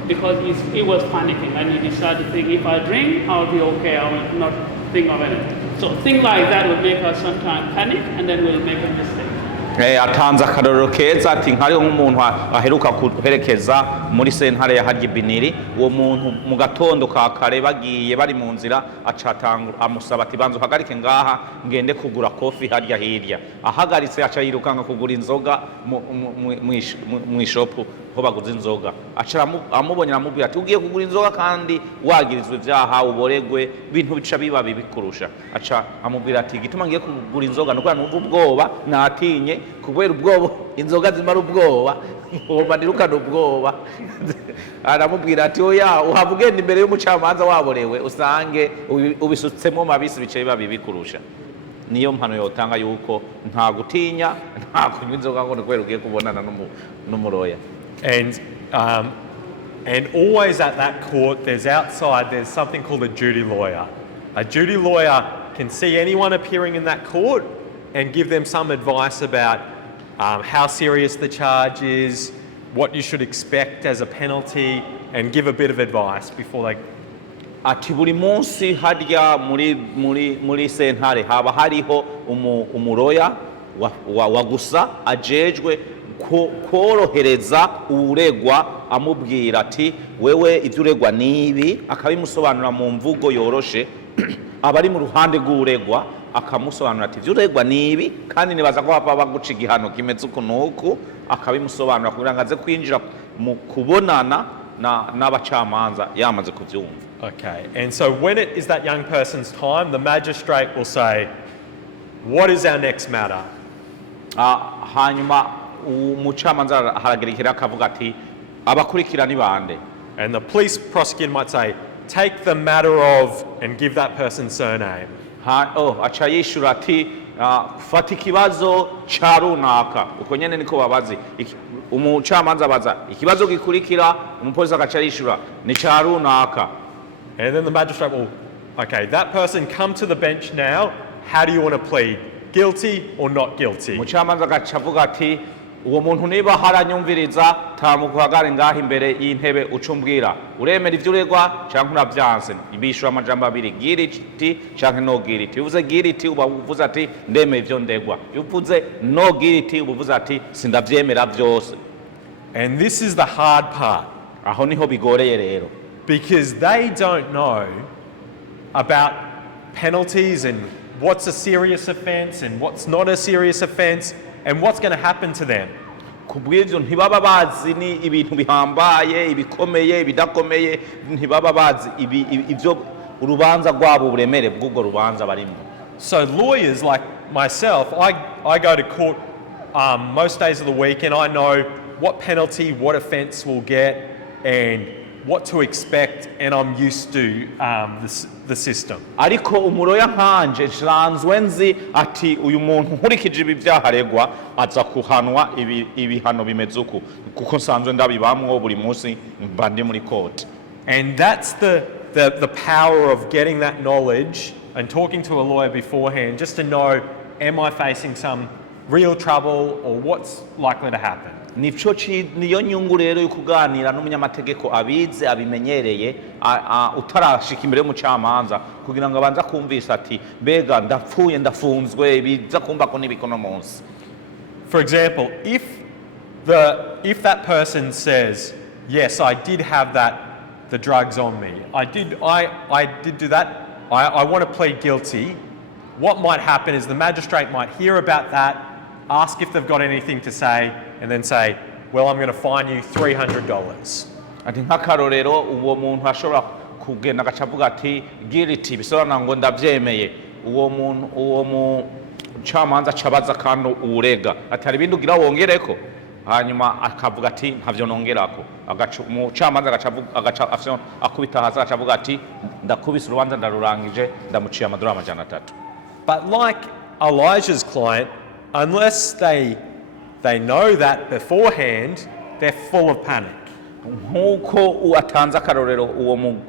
because he was panicking and he decided to think, if I drink, I'll be okay. I will not think of anything. So things like that will make us sometimes panic and then we'll make a mistake. Atanze akarorero keza ati nkariho nk'umuntu aheruka kuherekeza muri sentare ya harya Biniri, uwo muntu mu gatondo ka kare bagiye bari mu nzira acatanga amusaba ati banza uhagarike ngaha ngende kugura kofi harya hirya. Ahagaritse aca yirukanga kugura inzoga mu ishopu ho baguze inzoga. Aca amubonyera amubwira ati ugiye kugura inzoga kandi wagirizwe ivyaha uboregwe bintu bica biba bikurusha. Aca amubwira ati gituma ngiye kugura inzoga nuko numva ubwoba natinye kubera ubwoba inzoga zimara ubwoba ngomba nirukana ubwoba. Aramubwira ati oya uhavugenda imbere y'umucamanza waborewe usange ubisutsemo mabisi bice biba bikurusha. Niyo mpano yotanga yuko nta gutinya nta kunywa inzoga ngo kubera ugiye kubonana n'umuroya. And always at that court, there's something called a duty lawyer. A duty lawyer can see anyone appearing in that court and give them some advice about how serious the charge is, what you should expect as a penalty, and give a bit of advice before they... Ati buri munsi harya muri sentare haba hariho umuroya wa gusa ajejwe korohereza uregwa amubwira ati wewe ivyo uregwa nibi, akabimusobanura mu mvugo yoroshe. Abari mu ruhande rw'uregwa akamusobanura ati ivyo uregwa nibi kandi nibaza ko hapa baguca igihano kimeze ukunuku, akabimusobanura kugira ngo aze kwinjira mu kubonana n'abacamanza yamaze kuvyumva. Okay, and so when it is that young person's time, the magistrate will say, what is our next matter? Hanyuma umucamanza haragerikira akavuga ati abakurikira ni bande. And the police prosecutor might say, take the matter of, and give that person's surname. Aca yishura ati fata ikibazo ca runaka. Uko nyene niko babazi. Umucamanza abaza ikibazo gikurikira, umupolisi agaca yishura ni ca runaka. And then the magistrate will, okay, that person come to the bench now, how do you want to plead? Guilty or not guilty? Umucamanza agaca avuga ati uwo muntu niba haranyumviriza tamuguhagare ngaho imbere y'intebe ucumbwira uremera ivyo uregwa canke uravyanse. Ibishura amajambo abiri, guilty canke no guilty. Uvuze guilty uba uvuze ati ndemera ivyo ndegwa. Uvuze no guilty uba uvuze ati sindavyemera vyose. And this is the hard part. Aho niho bigoreye rero. Because they don't know about penalties and what's a serious offence and what's not a serious offence and what's going to happen to them. Kubw'ivyo ntibaba bazi ni ibintu bihambaye, ibikomeye, ibidakomeye, ntibaba bazi ivyo urubanza rwabo buremere bw'ubwo rubanza barimo. So lawyers like myself, I go to court most days of the week and I know what penalty, what offence we'll get and what to expect, and I'm used to the system. Ariko umuroya nkanje nsanzwe nzi ati uyu muntu nkurikije ibi vyaharegwa aza kuhanwa ibihano bimeze uku kuko nsanzwe ndabibamwo buri munsi mba ndi muri court. And that's the power of getting that knowledge and talking to a lawyer beforehand just to know, am I facing some real trouble or what's likely to happen? Niyo nyungu rero yo kuganira n'umunyamategeko abize abimenyereye utarashika imbere y'umucamanza kugira ngo abanza kumvisa ati bega ndapfuye ndafunzwe biza kumva ko nibikono munsi. For example, if that person says, yes, I did have the drugs on me, I did do that, I want to plead guilty, what might happen is the magistrate might hear about that, ask if they've got anything to say, and then say, well, I'm going to fine you $300. ati nk'akarorero uwo muntu ashobora kugenda agacavuga ati guilty bisobanura ngo ndavyemeye uwo mucamanza acabaza kandi urega ati hari ibindi ugira wongereko hanyuma akavuga ati ntavyo nongerako umucamanza akubita hasi agacavuga ati ndakubise urubanza ndarurangije ndamuciye amadolari 300. But like Elijah's client, unless they know that beforehand, they're full of panic. Nkuko atanze akarorero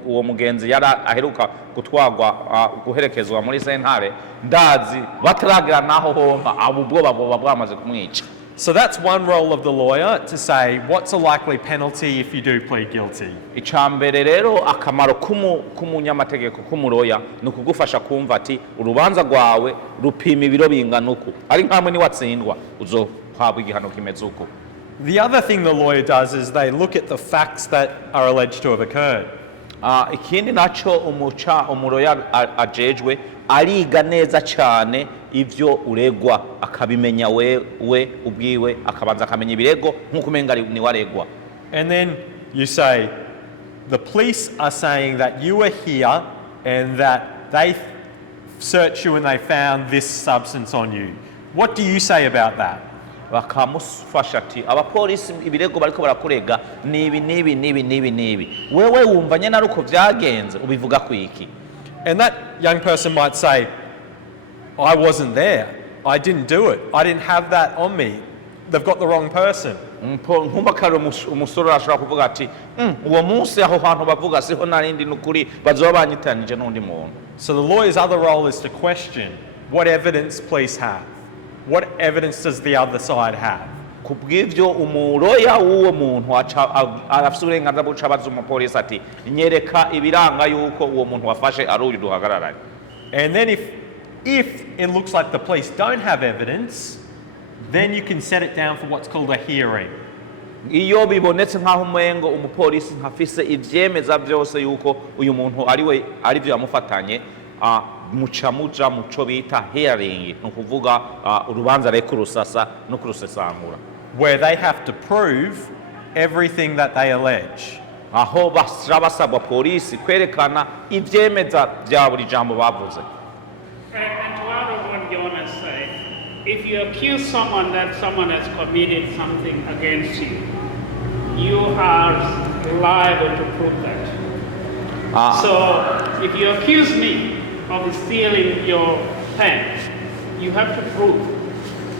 uwo mugenzi yari aheruka gutwagwa guherekezwa muri sentare ndazi bataragira naho honka abo ubwoba bwamaze kumwica. So that's one role of the lawyer, to say what's a likely penalty if you do plead guilty. Icambere rero akamaro k'umunyamategeko k'umuroya ni ukugufasha kumva ati urubanza rwawe rupima ibiro bingana uku ari nkamwe ni watsindwa uzohabwa igihano kimeze uko. The other thing the lawyer does is they look at the facts that are alleged to have occurred. Ikindi naco umuroya ajejwe ariga neza cyane ivyo uregwa akabimenya we ubwiwe akabanza akamenya ibirego nkuko umenga ni waregwa. And then you say the police are saying that you were here and that they searched you and they found this substance on you. What do you say about that? Bakamufasha ati abapolisi ibirego bariko barakurega nibi wewe wumva nyene ari uko vyagenze ubivuga kwiki. And that young person might say, I wasn't there, I didn't do it, I didn't have that on me. They've got the wrong person. Nkumva kare umusore ashobora kuvuga ati uwo munsi aho hantu bavuga siho narindi nukuri bazoba banyitanije n'undi muntu. So the lawyer's other role is to question what evidence police have. What evidence does the other side have? Kubw'ivyo umuroya w'uwo muntu afise uburenganzira bwo gucabaza umupolisi ati nyereka ibiranga yuko uwo muntu wafashe ari uyu duhagararanye. And then if it looks like the police don't have evidence, then you can set it down for what's called a hearing. Iyo bibonetse nkaho umengo umupolisi ntafise ivyemeza vyose yuko uyu muntu ari vyo yamufatanye muca muco bita hearing no kuvuga urubanza reko rusasa no kurusesangura, where they have to prove everything that they allege. Aho basabwa polisi kwerekana ivyemeza vya buri jambo bavuze. And to add on what Jonas said, if you accuse someone that someone has committed something against you, you are liable to prove that. So if you accuse me of stealing your pen, you have to prove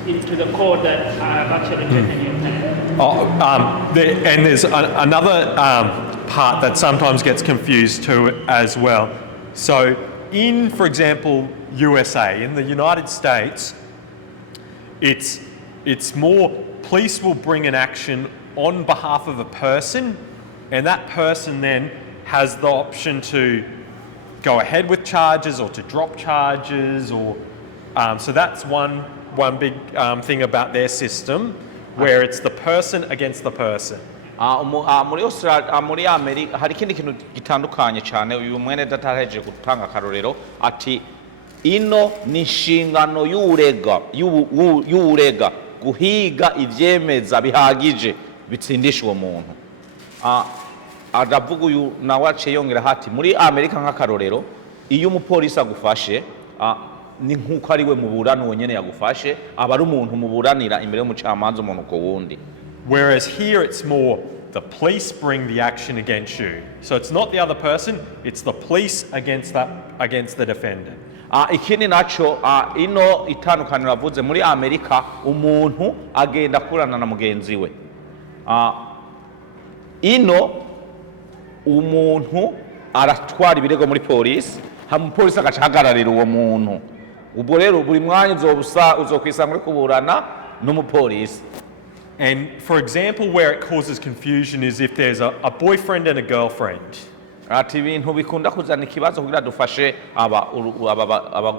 into the court that I have actually taken your pen. And there's another part that sometimes gets confused too as well. So in, for example, USA, in the United States, it's more police will bring an action on behalf of a person, and that person then has the option to go ahead with charges or to drop charges, or so that's one big thing about their system, where it's the person against the person. Muri Amerika hari ikindi kintu gitandukanye cyane. Uyu mwene dataheje gutanga akarorero ati ino ni inshingano y'urega guhiga ivyemeza bihagije bitsindisha uwo muntu. Aravuga uyu nawe aciye yongera hati muri Amerika nk'akarorero iyo umupolisi agufashe ni nkuko ari we muburana uwo nyene yagufashe aba ari umuntu muburanira imbere y'umucamanza umuntu ko wundi. Whereas here it's more the police bring the action against you. So it's not the other person, it's the police against the defendant. Ikindi naco ino itandukaniro avuze muri Amerika umuntu agenda kurana na mugenzi we. Ino umuntu aratwara ibirego muri polisi umupolisi agacahagararira uwo muntu. Ubwo rero buri mwanya uzokwisanga uri kuburana n'umupolisi. And for example, where it causes confusion is if there's a boyfriend and a girlfriend. Ati ibintu bikunda kuzana ikibazo kugira dufashe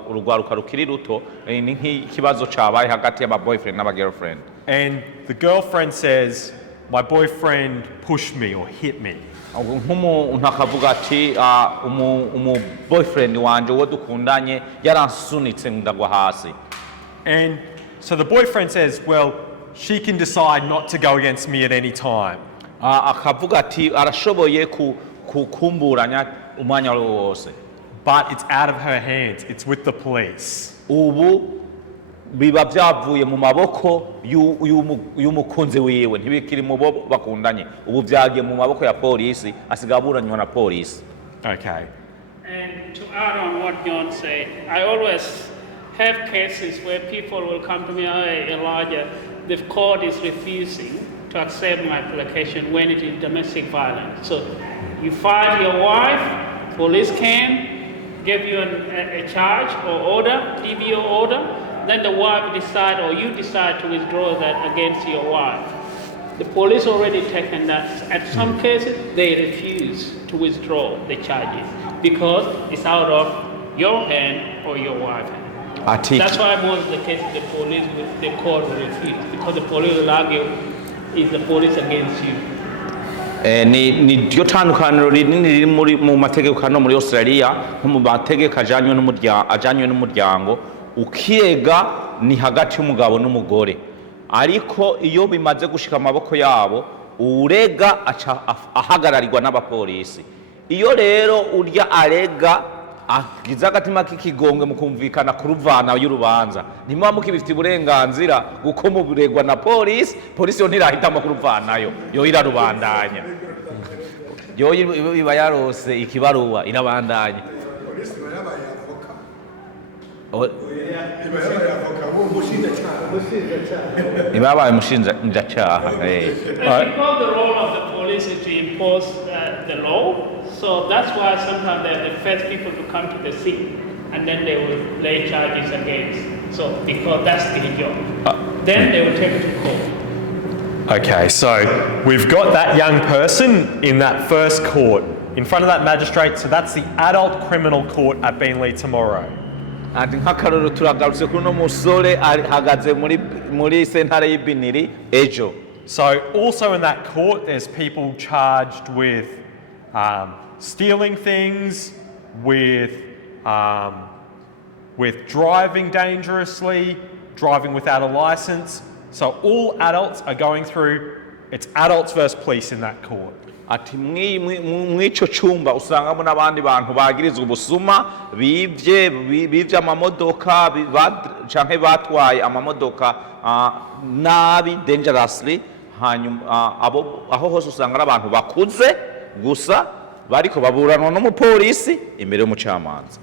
urugwaruka rukiri ruto ni nk'ikibazo cabaye hagati y'aba boyfriend n'aba girlfriend. And the girlfriend says, my boyfriend pushed me or hit me. Nk'umuntu akavuga ati umu boyfriend wanje uwo dukundanye yaransunitse ndagwa hasi. And so the boyfriend says, well, she can decide not to go against me at any time. akavuga ati arashoboye kumburanya umwanya wose. But it's out of her hands. It's with the police. Ubu biba byavuye mu maboko y'umukunzi wiwe, ntibikiri mu bo bakundanye. Ubu byagiye mu maboko ya polisi, asigaye aburanywa na polisi. Okay. And to add on what John said, I always have cases where people will come to me, "Hey, Elijah, the court is refusing to accept my application when it is domestic violence." So you file your wife, police came, give you a charge or order, DBO order, then the wife decide or you decide to withdraw that against your wife. The police already taken that. At some cases, they refuse to withdraw the charges because it's out of your hand or your wife's hand. That's why most of the cases the court will refuse, because the police will argue is the police against you. Ni ryo tandukaniro rinini riri mu mategeko hano muri Australia, nko mu mategeko ajyanywe n'umuryango, ukirega ni hagati y'umugabo n'umugore, ariko iyo bimaze gushika amaboko yabo urega aca ahagararirwa n'abapolisi. Iyo rero urya arega agize agatima k'ikigonge mu kumvikana kuruvana y'urubanza, ntimuba mukibifite uburenganzira guko muburegwa na polisi yo ntirahitamo kuruvanayo, yo irarubandanya, yo iba yarose ikibaruwa irabandanya. Iba yabaye umushinjacyaha. Because the role of the police is to impose the law, so that's why sometimes they're the first people to come to the scene, and then they will lay charges against. So because that's their job, then they will take it to court. Okay, so we've got that young person in that first court in front of that magistrate. So that's the adult criminal court at Beenleigh tomorrow. Ati nk'akaroro turagarutse kuri uno musore ahagaze muri sentare y'Ibiniri ejo. So also in that court, there's people charged with stealing things, with driving dangerously, driving without a license. So all adults are going through, it's adults versus police in that court. Ati mw'ico cyumba usangamo n'abandi bantu bagirizwa ubusuma, bivye amamodoka canke batwaye amamodoka nabi dangerously, hanyuma aho hose usanga abantu bakuze gusa bariko baburanwa n'umupolisi imbere y'umucamanza.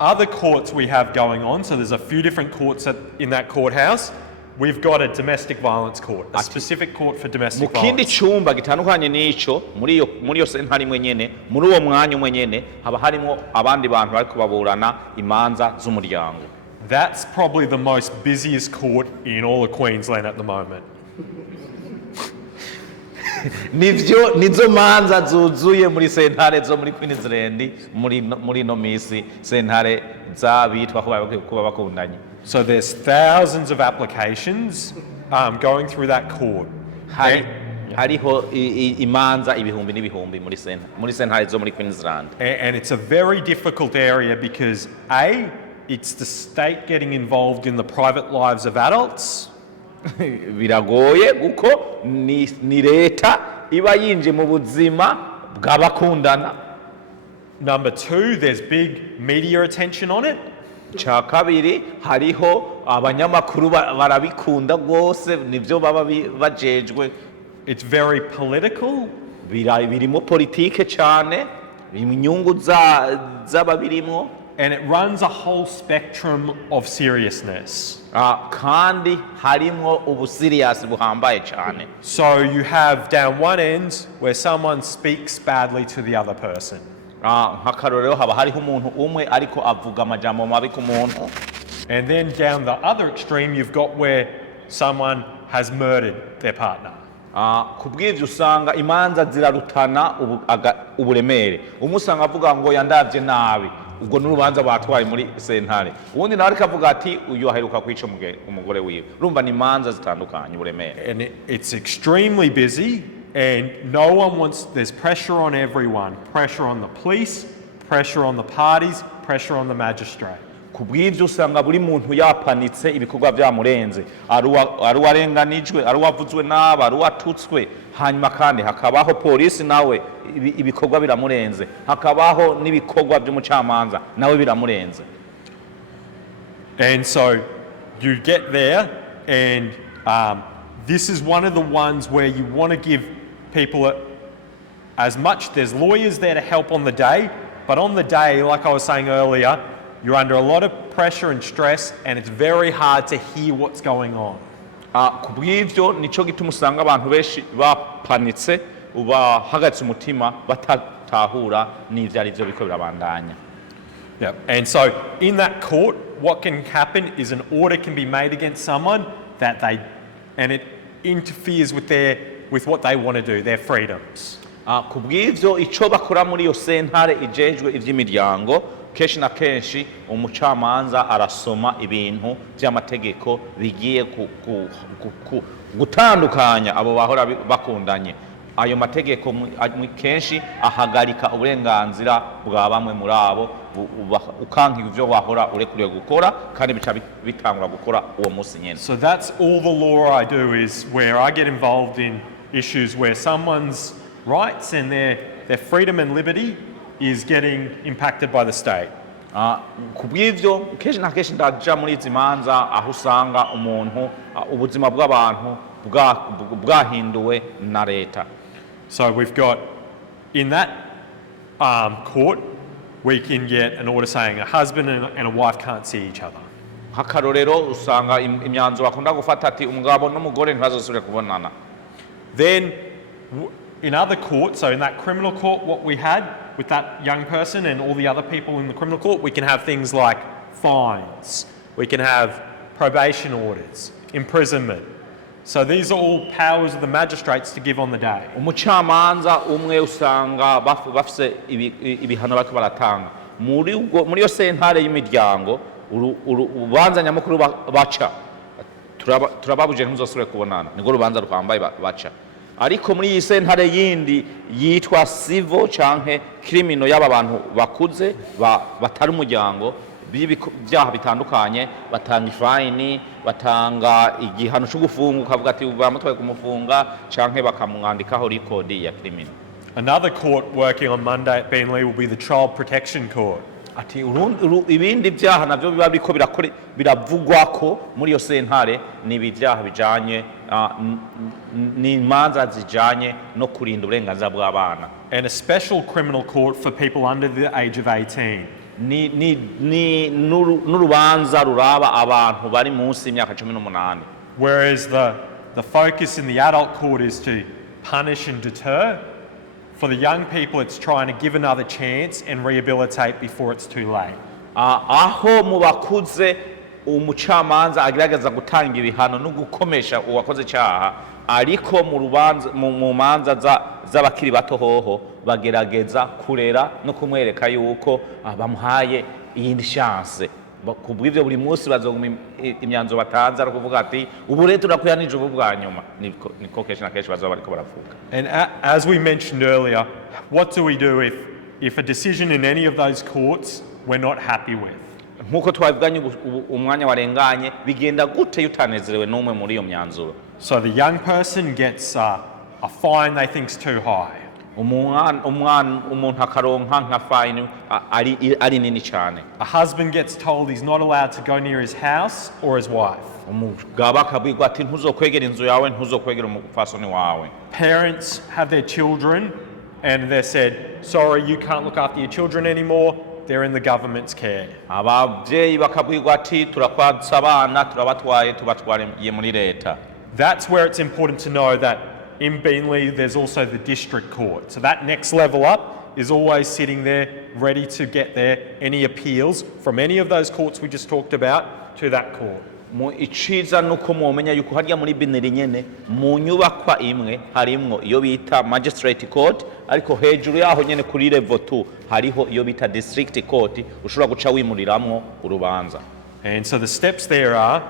Other courts we have going on, so there's a few different courts in that courthouse. We've got a domestic violence court, a specific court for domestic violence. Mu kindi cyumba gitandukanye n'ico, muri iyo sentare imwe nyene, muri uwo mwanya umwe nyene haba harimo abandi bantu bariko baburana imanza z'umuryango. That's probably the most busiest court in all of Queensland at the moment. Nizo manza zuzuye muri sentare zo muri Queensland muri no misi sentare zabitwa kuba bakundanye. So there's thousands of applications going through that court. Hariho imanza ibihumbi n'ibihumbi muri sentare zo muri Queensland. And it's a very difficult area because A, it's the state getting involved in the private lives of adults. Biragoye guko ni leta iba yinje mu buzima bw'abakundana. Number two, there's big media attention on it. Cha kabiri hariho abanyamakuru barabikunda rwose, nivyo baba bajejwe. It's very political. Birimo politike cyane, inyungu z'ababirimo. And it runs a whole spectrum of seriousness. Kandi harimo ubuserious buhambaye cyane. So you have down one end where someone speaks badly to the other person. Nk'akarorero haba hariho umuntu umwe ariko avuga amajambo mabi ku muntu. And then down the other extreme you've got where someone has murdered their partner. Kubw'ivyo usanga imanza zirarutana uburemere. Umwe usanga avuga ngo yandavye nabi, ubwo n'urubanza batwaye muri sentare. Ubundi nawe ariko avuga ati uyu aheruka kwica umugore wiwe. Urumva ni imanza zitandukanye uburemere. And it's extremely busy. And no one wants, there's pressure on everyone. Pressure on the police, pressure on the parties, pressure on the magistrate. kubw'ivyo usanga buri muntu yapanitse ibikorwa vyamurenze, ari uwarenganijwe, ari uwavuzwe nabi, ari uwatutswe, hanyuma kandi hakabaho polisi nawe ibikorwa biramurenze, hakabaho n'ibikorwa vy'umucamanza nawe biramurenze. And so you get there, and this is one of the ones where you want to give people as much. There's lawyers there to help on the day, but on the day, like I was saying earlier, you're under a lot of pressure and stress, and it's very hard to hear what's going on. Kubw'ivyo nico gituma usanga abantu benshi bapanitse, bahagaritse umutima, batatahura n'ivyo arivyo biko birabandanya. Yep. And so in that court, what can happen is an order can be made against someone and it interferes with what they want to do, their freedoms. Kubw'ivyo ico bakora muri iyo sentare ijejwe ivy'imiryango, kenshi na kenshi umucamanza arasoma ibintu vy'amategeko bigiye gutandukanya abo bahora bakundanye. Ayo mategeko kenshi ahagarika uburenganzira bwa bamwe muri abo, ukanka ivyo wahora urekuriye gukora kandi bica bitangura gukora uwo munsi nyene. So that's all the law I do, is where I get involved in issues where someone's rights and their freedom and liberty is getting impacted by the state. Kubw'ivyo kenshi na kenshi ndaja muri izi manza aho usanga umuntu ubuzima bw'abantu bwahinduwe na leta. So we've got, in that court, we can get an order saying a husband and a wife can't see each other. Hakarorero usanga imyanzuro bakunda gufata ati umugabo n'umugore ntibazosubira kubonana. Then in other courts, so in that criminal court, what we had with that young person and all the other people in the criminal court, we can have things like fines, we can have probation orders, imprisonment. So these are all powers of the magistrates to give on the day. Umucamanza umwe usanga bafise ibihano bariko baratanga muri iyo sentare y'imiryango, urubanza nyamukuru baca turababuje ntuzosubire kubonana, niko urubanza rwambaye baca. Ariko muri iyi sentare yindi yitwa civil canke criminal y'aba bantu bakuze batari umuryango, byaha bitandukanye, batanga ifayini, batanga igihano cyo gufunga, ukavuga ati bamutwaye kumufunga canke bakamwandikaho record ya criminal. Another court working on Monday at Beenleigh will be the Child Protection Court. Ati ibindi byaha navyo biba biko biravugwako muri iyo sentare ni ibyaha bijanye ni imanza zijanye no kurinda uburenganzira bw'abana. And a special criminal court for people under the age of 18. N'urubanza ruraba abantu bari munsi y'imyaka 18. Whereas the focus in the adult court is to punish and deter, for the young people it's trying to give another chance and rehabilitate before it's too late. Aho mu bakuze umucamanza agerageza gutanga ibihano no gukomesha uwakoze icyaha, ariko mu manza z'abakiri bato hoho bagerageza kurera no kumwereka yuko bamuhaye iyindi chance. Kubw'ivyo buri munsi bazoguma imyanzo batanze ari kuvuga ati ubu rero turakuyanije ubu bwa nyuma, niko kenshi na kenshi bazoba bariko baravuga. And as we mentioned earlier, what do we do if a decision in any of those courts we're not happy with? Nkuko twabivuganye umwanya warenganye, bigenda gute yutanezerewe n'umwe muri iyo myanzuro? So the young person gets a fine they think's too high. Umuntu akaronka nka fine ari nini cyane. A husband gets told he's not allowed to go near his house or his wife. Umugabo akabwirwa ati ntuzokwegera inzu yawe, ntuzokwegera umufasoni wawe. Parents have their children and they're said, sorry, you can't look after your children anymore, they're in the government's care. Abavyeyi bakabwirwa ati turakwatsa abana, turabatwaye tubatwariye muri leta. That's where it's important to know that in Beenleigh there's also the district court. So that next level up is always sitting there ready to get there any appeals from any of those courts we just talked about to that court. Iciza nuko mwomenya yuko harya muri Beenleigh nyene mu nyubakwa imwe harimwo iyo bita Magistrate Court, ariko hejuru yaho nyene kuri level 2 hariho iyo bita District Court ushobora guca wimuriramwo urubanza. And so the steps there are,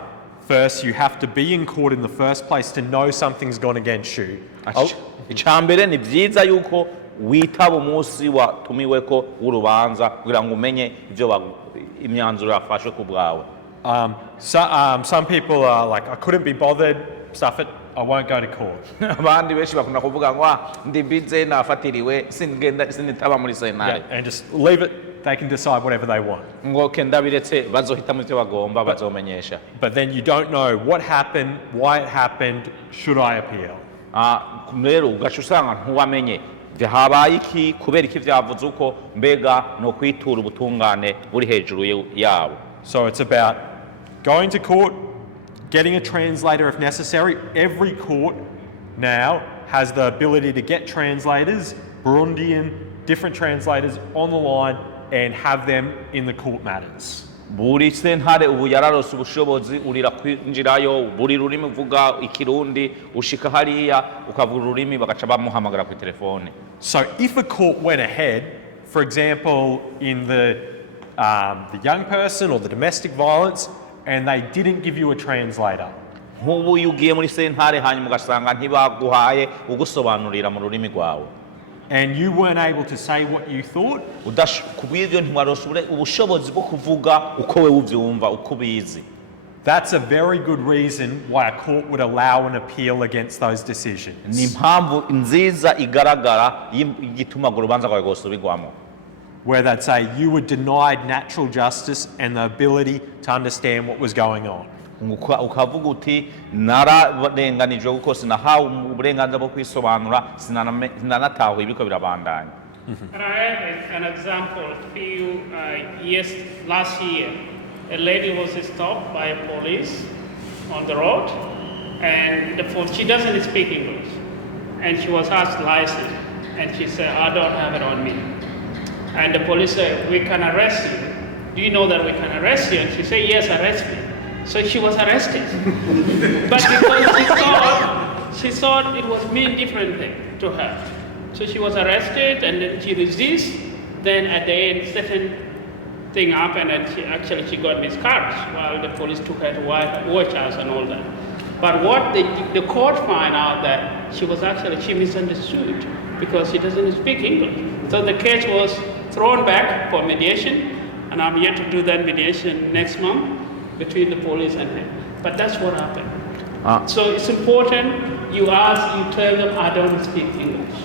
first, you have to be in court in the first place to know something's gone against you. Icambere ni vyiza yuko witaba umunsi watumiweko urubanza kugira ngo umenye imyanzuro yafashwe ku bwawe. Some people are like, I couldn't be bothered, stuff it, I won't go to court. Abandi benshi bakunda kuvuga ngo ndi bize nafatiriwe sinitaba muri sentare. And just leave it, they can decide whatever they want. Ngo kenda biretse bazohitamo ivyo bagomba bazomenyesha. But then you don't know what happened, why it happened, should I appeal? Rero ugaca usanga ntuwamenye habaye iki kubera iki vyavuze uko mbega no kwitura ubutungane buri hejuru yabo. So it's about going to court, getting a translator if necessary. Every court now has the ability to get translators, Burundian, different translators on the line and have them in the court matters. Buri sentare ubu yararose ubushobozi urira kwinjirayo buri rurimi uvuga ikirundi ushika hariya ukavuga ururimi bagaca bamuhamagara ku telefone. So if a court went ahead, for example, in the young person or the domestic violence, and they didn't give you a translator. Nk'ubu iyo ugiye muri sentare hanyuma ugasanga ntibaguhaye ugusobanurira mu rurimi rwawe. And you weren't able to say what you thought. Kubw'ibyo ntiwarose ubushobozi bwo kuvuga uko wewe uvyumva uko ubizi. That's a very good reason why a court would allow an appeal against those decisions. Ni impamvu nziza igaragara igituma ngo urubanza rwawe rwosubirwamo. Where they'd say you were denied natural justice and the ability to understand what was going on. Ukavuga uti nararenganijwe kuko sinahawe uburenganzira bwo kwisobanura sinanatahuye ibiko birabandanya. And I have an example. Last year, a lady was stopped by a police on the road, and she doesn't speak English, and she was asked license, and she said, "I don't have it on me." And the police said, "We can arrest you. Do you know that we can arrest you?" And she said, "Yes, arrest me." So she was arrested. But because she thought it was mean different thing to her. So she was arrested and then she resisted. Then at the end, certain thing happened and she got miscarriage while the police took her to watch house and all that. But what the court found out that she misunderstood because she doesn't speak English. So the case was thrown back for mediation, and I'm yet to do that mediation next month between the police and him. But that's what happened. So it's important you tell them I don't speak English.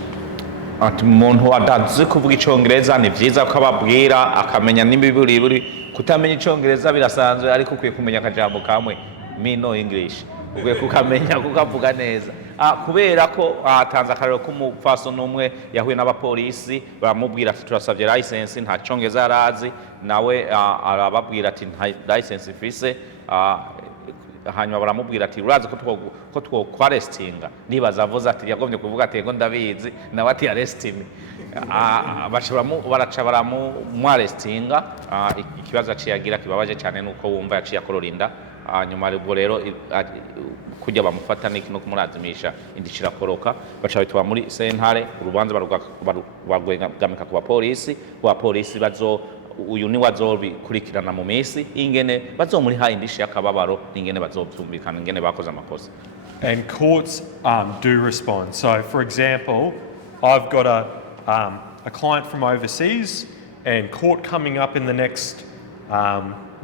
Ati umuntu adazi kuvuga icyongereza ni byiza ko ababwira akamenya n'imiburi kutamenya icyongereza birasanzwe ariko ukwiye kumenya akajambo kamwe me no English ukwiye kukamenya kukavuga neza kubera ko atanze akarero k'umupfaso n'umwe yahuye n'abapolisi baramubwira ati turasabye license nta cyongereza arazi nawe arababwira ati nta license ifise hanyuma baramubwira ati urazi ko twokwarestinga nibaza avuze ati yagombye kuvuga ati yego ndabizi nawe ati arresting baraca baramwarestinga ikibazo aciyagira kibabaje cyane nuko wumva yaciye akororinda hanyuma rero kujya bamufata no kumurazimisha indishira koroka baca bitwa muri sentare urubanza barwegamika ku bapolisi uyu ni wazobikurikirana mu minsi ingene bazomuriha indishi yakababaro ingene bazobyumvikana ingene bakoze amakosa. And courts do respond. So for example, I've got a client from overseas and court coming up in the next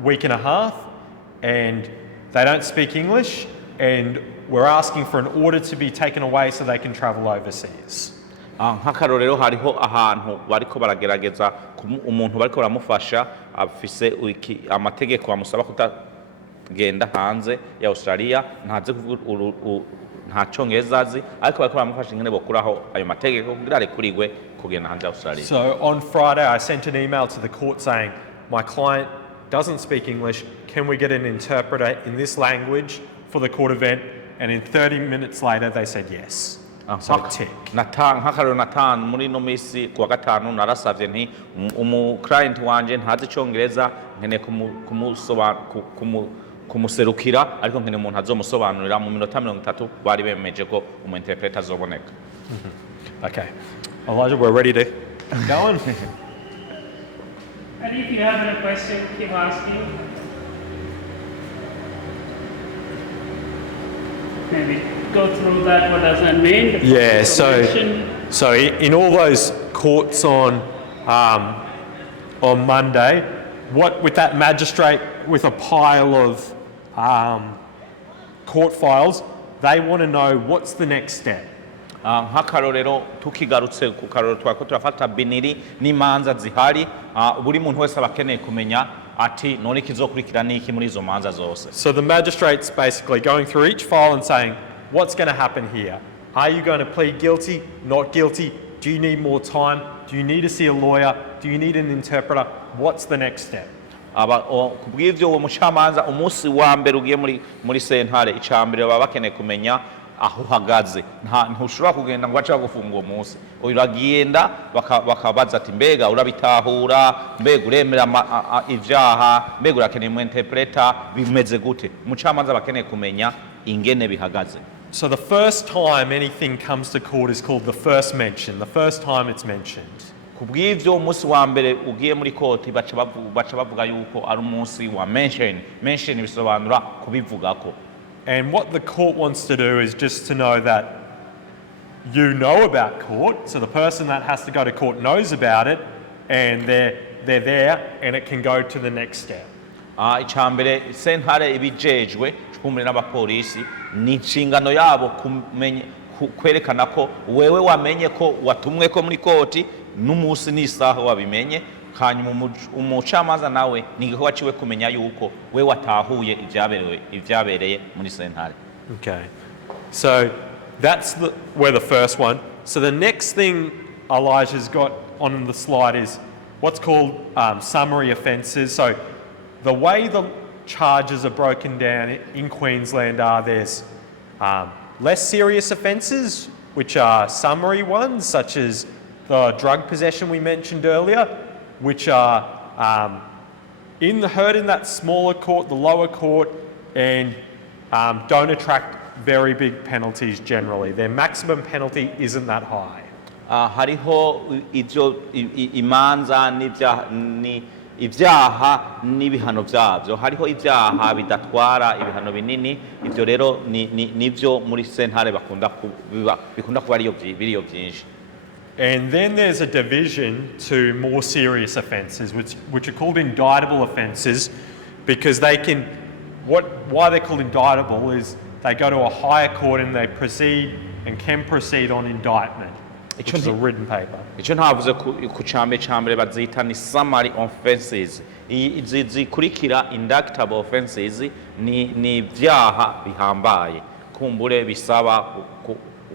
week and a half, and they don't speak English, and we're asking for an order to be taken away so they can travel overseas. Nk'akarorero hariho ahantu bariko baragerageza umuntu bariko baramufasha afise amategeko amusaba kutagenda hanze ya Australia ntaze nta cyongereza azi ariko bariko baramufasha ingene bokuraho ayo mategeko kugira arekurigwe kugenda hanze ya Australia. So on Friday I sent an email to the court saying my client doesn't speak English, can we get an interpreter in this language for the court event? And in 30 minutes later they said yes. So tick. Nk'akarorero natanu muri no misi kuwa gatanu narasavye nti client wanje ntazi icyongereza nkene kumuserukira ariko nkene umuntu azomusobanurira mu minota 30 bari bemeje ko interpreter azoboneka. Okay. Elijah, we're ready to go on. And if you have any question, keep asking. Maybe go through that, what does that mean? Yeah, so in all those courts on Monday, what with that magistrate with a pile of court files, they want to know what's the next step. nk'akarorero tukigarutse ku karorero twako turafata biniri n'imanza zihari buri muntu wese aba akeneye kumenya ati none kizokurikira niki muri izo manza zose. So the magistrate's basically going through each file and saying, what's going to happen here? Are you going to plead guilty, not guilty? Do you need more time? Do you need to see a lawyer? Do you need an interpreter? What's the next step? Kubw'ivyo uwo mucamanza umunsi wa mbere ugiye muri sentare icambere baba bakeneye kumenya aho uhagaze. Ntushobora kugenda ngo baca gufunga uwo munsi. Uragenda bakabaza ati mbega urabitahura, mbega uremera ivyaha, mbega urakeneye mu interpreter, bimeze gute? Umucamanza bakeneye kumenya ingene bihagaze. So the first time anything comes to court is called the first mention, the first time it's mentioned. Kubw'ivyo umunsi wa mbere ugiye muri koti baca bavuga yuko ari umunsi wa mention bisobanura kubivugako. And what the court wants to do is just to know that you know about court, so the person that has to go to court knows about it, and they're there, and it can go to the next step. Icambere sentare ibijejwe kumwe n'abapolisi ni inshingano yabo kwerekana ko wewe wamenye ko watumwe ko muri koti n'umunsi n'isaha wabimenye, hanyuma umucamanza nawe ni igikorwa ciwe kumenya yuko we watahuye ivyabereye muri sentare. Okay, so that's where the first one. So the next thing Elijah's got on the slide is what's called summary offences. So the way the charges are broken down in Queensland are there's less serious offences, which are summary ones, such as the drug possession we mentioned earlier, which are heard in that smaller court, the lower court, and don't attract very big penalties generally. Their maximum penalty isn't that high. Hariho ivyo imanza ivyaha n'ibihano vyavyo. Hariho ivyaha bidatwara ibihano binini, ivyo rero nivyo muri sentare bikunda kuba biriyo vyinshi. And then there's a division to more serious offences, which are called indictable offences, because they can, why they're called indictable is they go to a higher court and they proceed and can proceed on indictment, which is a written paper. Ico ntavuze ku cambere bazita ni summary offenses. Zikurikira indictable offenses ni ivyaha bihambaye kumbure bisaba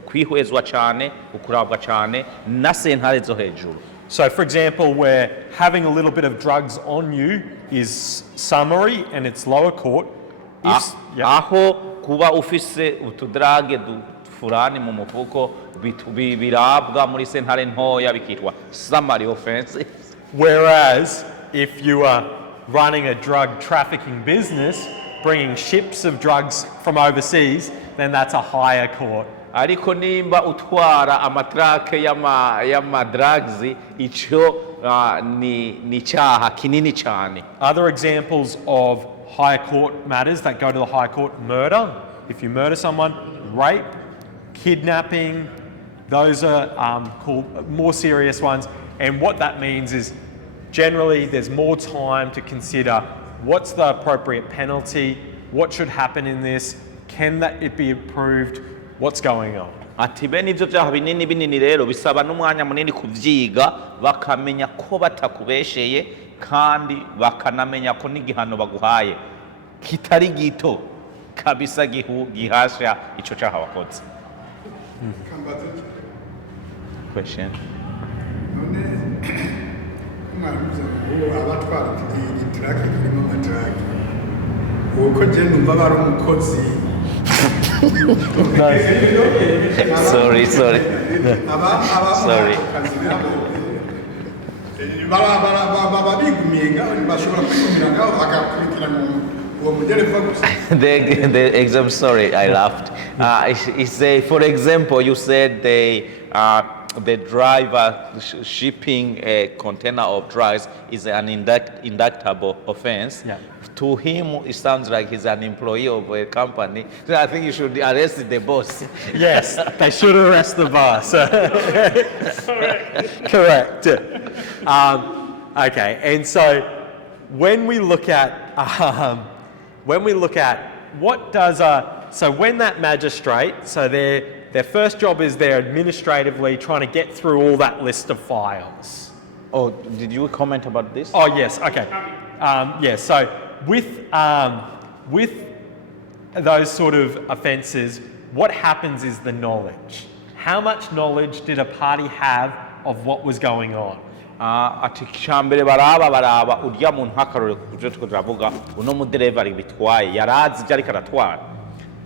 kwihwezwa cane, ukurabwa cane na sentare zo hejuru. So for example, where having a little bit of drugs on you is summary and it's lower court. Aho kuba ufise utudrage fulani mu mufuko birabwa muri sentare ntoya bikitwa summary offense. Whereas if you are running a drug trafficking business, bringing ships of drugs from overseas, then that's a higher court. Ariko nimba utwara amatrake y'ama drugs ico ni cyaha kinini cyane. Other examples of higher court matters that go to the high court: murder, if you murder someone, rape, kidnapping, those are called more serious ones. And what that means is generally there's more time to consider what's the appropriate penalty, what should happen in this, can that it be approved, what's going on. Ati bene ivyo vyaha binini rero bisaba n'umwanya munini kuvyiga bakamenya ko batakubesheye kandi bakanamenya ko n'igihano baguhaye kitari gito kabisa gihasha ico cyaha wakoze. Question. None umwarimuza abatwara itrake kirimo amatrake uko je numva bari umukozi. Sorry. Sorry. The exam, sorry, I laughed. It's a, for example, you said the driver shipping a container of drugs is an indictable offense. Yeah. To him, it sounds like he's an employee of a company. So I think you should arrest the boss. Yes, they should arrest the boss. Correct. Okay, and so when we look at what does so when that magistrate, so their first job is they're administratively trying to get through all that list of files. Oh, did you comment about this? Oh yes, okay. So with those sort of offences, what happens is the knowledge. How much knowledge did a party have of what was going on? Ati cyambere baraba urya muntu hakarore kuje turavuga uno mudereva ari bitwaye yarazi byari karatwara.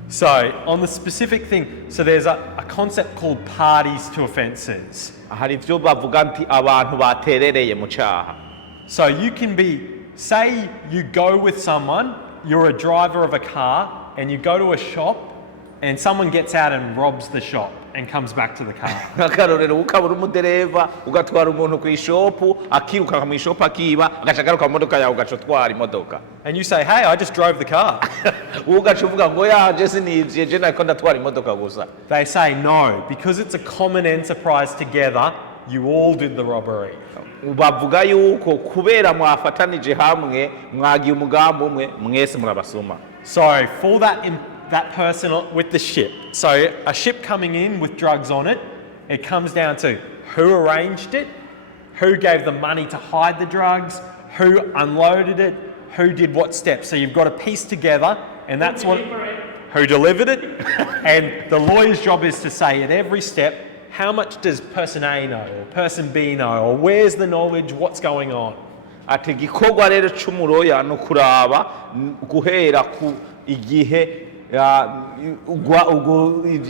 So on the specific thing, so there's a concept called parties to offences. Hari byo bavuga nti abantu baterereye mu cyaha. So you can be, say you go with someone, you're a driver of a car and you go to a shop and someone gets out and robs the shop and comes back to the car. Akarorero ukabura umudereva ugatwara umuntu ku ishopu akiruka mu ishopu akiba agashagaruka mu modoka yawe ugacotwara imodoka. And you say, hey, I just drove the car. Ugacuvuga ngo yaje sinivye je nako ndatwara imodoka gusa. They say no, because it's a common enterprise together, you all did the robbery. Bavuga yuko kubera mwafatanije hamwe mwagiye umugambo umwe mwese murabasuma. So for that person with the ship, so a ship coming in with drugs on it, it comes down to who arranged it, who gave the money to hide the drugs, who unloaded it, who did what steps. So you've got to piece together, and that's who delivered it. And the lawyer's job is to say at every step, how much does person A know, or person B know, or where's the knowledge, what's going on? Ati gikorwa rero cy'umuroya no kuraba guhera ku igihe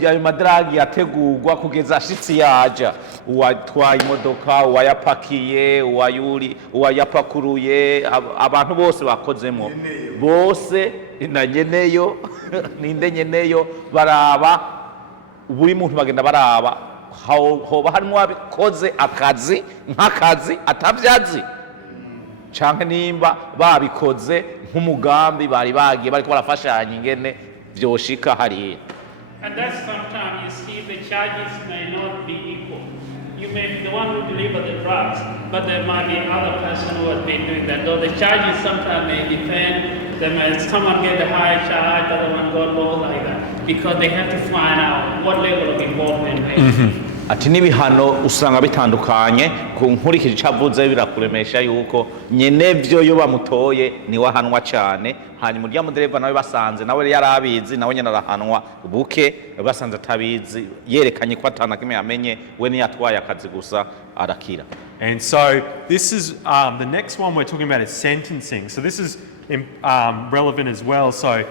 ayo madragi yategurwa kugeza ashitsi yaja uwatwaye imodoka uwayapakiye uwayapakuruye abantu bose bakozemo bose na nyeneyo ninde nyeneyo baraba buri muntu bagenda baraba hoba harimo abikoze akazi nk'akazi atabyazi canke nimba babikoze nk'umugambi bari bagiye bariko barafashanya ingene vyoshika hariya. And that's sometimes you see the charges may not be equal. You may be the one who delivered the drugs, but there might be other person who has been doing that. Though the charges sometimes may depend, someone get a higher charge, the other one got low like that, because they have to find out what level of involvement they have. Ati n'ibihano usanga bitandukanye ku nkurikije icavuze birakuremesha yuko nyenevyo yo bamutoye ni wahanwa cyane hanyuma urya mudereva nawe basanze nawe yarabizi nawe nyene arahanwa buke basanze atabizi yerekanye ko atana kimwe yamenye we ni yatwaye akazi gusa arakira. And so this is the next one we're talking about is sentencing. So this is relevant as well. So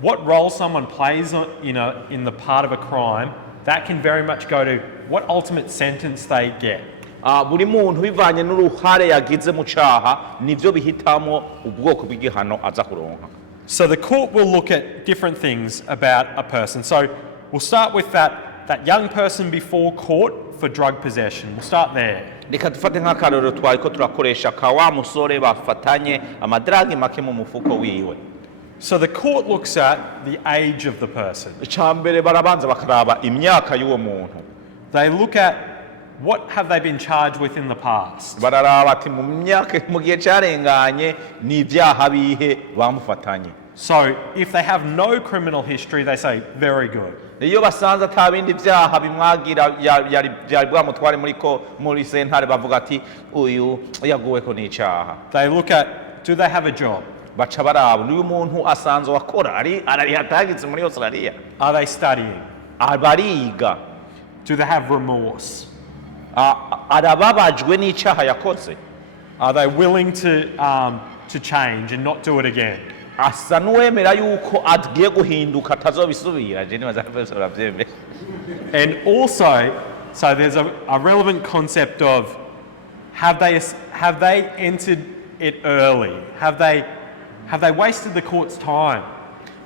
what role someone plays in the part of a crime, that can very much go to what ultimate sentence they get. Buri muntu bivanye n'uruhare yagize mu cyaha nivyo bihitamo ubwoko bw'igihano aza kuronka. So the court will look at different things about a person. So we'll start with that young person before court for drug possession. We'll start there. Reka dufate nk'akarorero twariko turakoresha ka wa musore bafatanye amadragi make mu mufuko wiwe. So the court looks at the age of the person. Icambere barabanza bakaraba imyaka y'uwo muntu. They look at what have they been charged with in the past. Bararaba ati mu myaka mu gihe cyarenganye ni ibyaha bihe bamufatanye. So if they have no criminal history, they say very good. Iyo basanze atabindi byaha bimwagira yari bwamutware muri sentare bavuga ati uyu yaguweko n'icyaha. They look at, do they have a job? Baca baraba uyu muntu asanzwe akora ari hatagitse muri Australia. Are they studying? Bariga. Do they have remorse? Arababajwe n'icyaha yakoze. Are they willing to change and not do it again? Asa n'uwemera yuko agiye guhinduka atazobisubira. Je nibaza ko baravyemera. And also, so there's a relevant concept of have they entered it early? Have they wasted the court's time?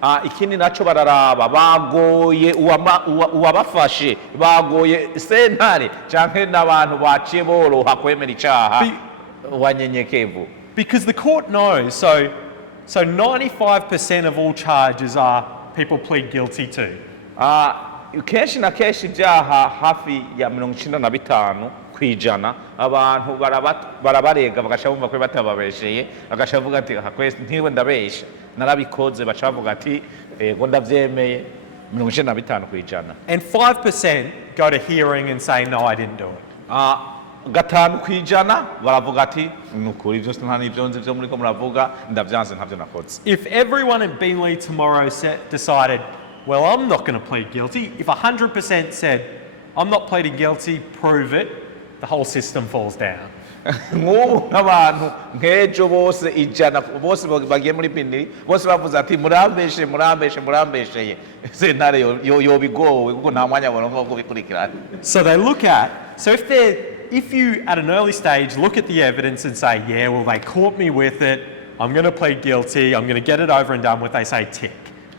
Ikindi naco bararaba bagoye uwabafashe bagoye sentare canke n'abantu baciye boroha kwemera icaha wanyenyekevu. Because the court knows, so 95% of all charges are people plead guilty to. Kenshi na kenshi ibyaha hafi ya 95 kwijana abantu barabarega bagasha bumva ko batababesheye agasha avuga ati kwese ntiwe ndabesha narabikoze baca bavuga ati ego ndavyemeye 95 kwijana. And 5% go to hearing and say, no, I didn't do it. Gatanu kwijana baravuga ati nukuri byose nta nivyo nzi byo muri ko muravuga ndavyanze ntavyo nakoze. If everyone in Beanley tomorrow decided, well, I'm not going to plead guilty, if 100% said, I'm not pleading guilty, prove it, the whole system falls down. Nk'abantu nk'ejo bose ijana bose bagiye muri Beanley bose bavuze ati murambesheye sentare yobigowe kuko nta mwanya boronka wo kubikurikirana. So they look at, if you at an early stage look at the evidence and say, yeah, well, they caught me with it, I'm going to plead guilty, I'm going to get it over and done with, they say tick.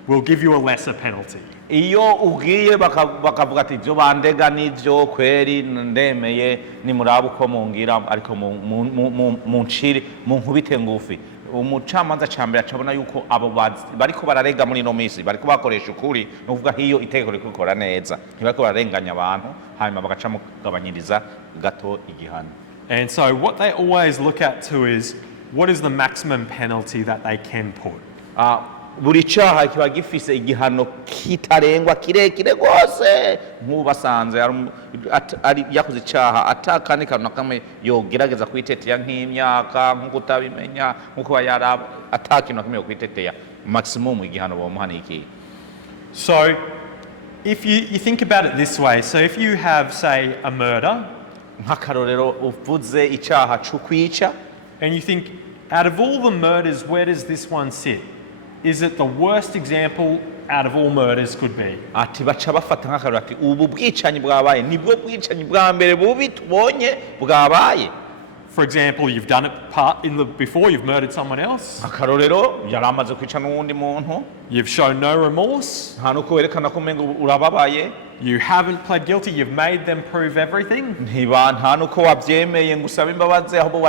We'll give you a lesser penalty. Iyo ugiye bakavuga ati byo bandega nivyo kweri ndemeye ni murabu ko mungira ariko munchiri munkubite ngufi. Umucamanza cambere acabona yuko abo bariko bararega muri no misi bariko bakoresha ukuri nuvuga hiyo itegeko rikukora neza ntibariko bararenganya abantu hanyuma bagaca mugabanyiriza gato igihano. And so what they always look at too is, what is the maximum penalty that they can put? Buri cyaha kiba gifise igihano kitarengwa kirekire rwose nk'ubasanze ari yakoze icyaha atakandi kantu nakamwe yogerageza kwiteteya nk'imyaka nk'uko utabimenya nk'uko yaraba atakintu nakamwe kwiteteya maximum igihano bomuha iki. So if you think about it this way, so if you have, say, a murder, nk'akarorero uvuze icyaha cyo kwica, and you think, out of all the murders, where does this one sit? Is it the worst example out of all murders could be? Ati baca bafata nk'akarorero ati ubu bwicanyi bwabaye nibwo bwicanyi bwa mbere bubi tubonye bwabaye. For example, you've done it before, you've murdered someone else. Akarorero yaramaze kwica n'uwundi muntu. You've shown no remorse. Nta nuko werekana ko mengo urababaye. You haven't pled guilty, you've made them prove everything. Nta nuko wabyemeye ngo usabe imbabazi ahubwo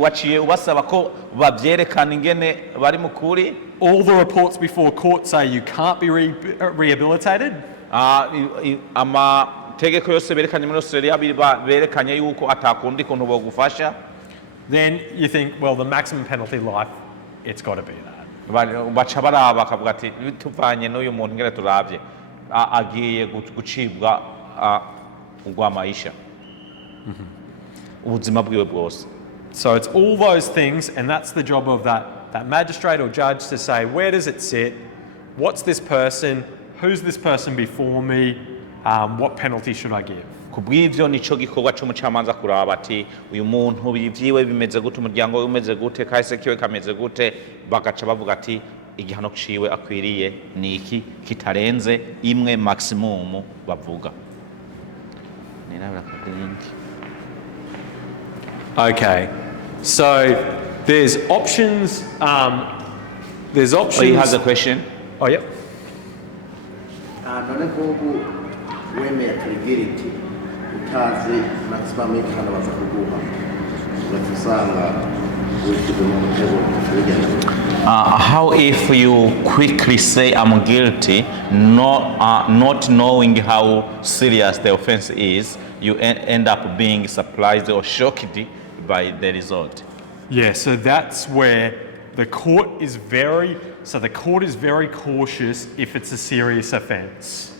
waciye ubasaba ko babyerekana ingene bari mu kuri. All the reports before court say you can't be rehabilitated. Amategeko yose berekanye muri Australia berekanye yuko atakundi kuntu bogufasha. Then you think, well, the maximum penalty life, it's got to be that. Baca baraba bakavuga ati tuvanye n'uyu muntu ngere turavye agiye gucibwa ugwa maisha ubuzima bwiwe bwose. So it's all those things, and that's the job of that magistrate or judge to say, where does it sit? What's this person? Who's this person before me? What penalty should I give? Kubw'ivyo nico gikorwa c'umucamanza kuraba ati uyu muntu bivyiwe bimeze gute, umuryango we umeze gute, kahise kiwe kameze gute, bagaca bavuga ati igihano ciwe akwiriye ni iki kitarenze imwe maximum bavuga. Okay, so there's options. There's options. Oh, you have the question? Oh, yep. None nk'ubu wemeye credibility utazi maximum y'igihano baza kuguha ugasanga wishyuwe mu mutego how if you quickly say I'm guilty, not knowing how serious the offense is, you end up being surprised or shocked by the result? Yeah, so that's where the court is very cautious if it's a serious offense.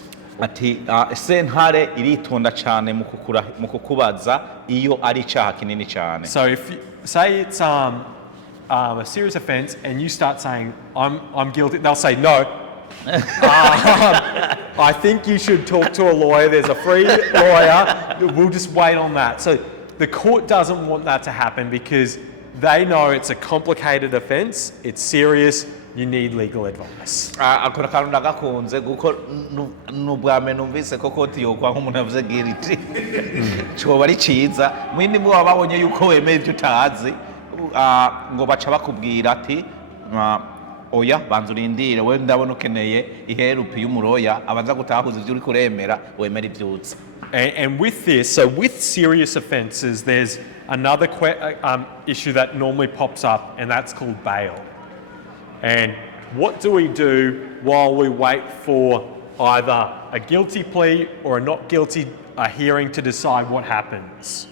Ati sentare iritonda cyane mu kukubaza iyo ari icyaha kinini cyane. So if you say it's a serious offense and you start saying I'm guilty, they'll say no. I think you should talk to a lawyer. There's a free lawyer. We'll just wait on that. So the court doesn't want that to happen because they know it's a complicated offense. It's serious. You need legal advice. Akora kantu ndagakunze guko nubwame numvise ko koti yokwa nk'umuntu avuze guilty. Cyoba ari ciza. Mwindi mwe wababonye yuko wemeye ibyo utazi ngo baca bakubwira ati oya banza urindire we ndabona ukeneye iherupi y'umuroya abanza gutahuza ibyo uri kuremera wemera ibyutse. And with this, so with serious offences, there's another issue that normally pops up, and that's called bail. And what do we do while we wait for either a guilty plea or a not guilty hearing to decide what happens?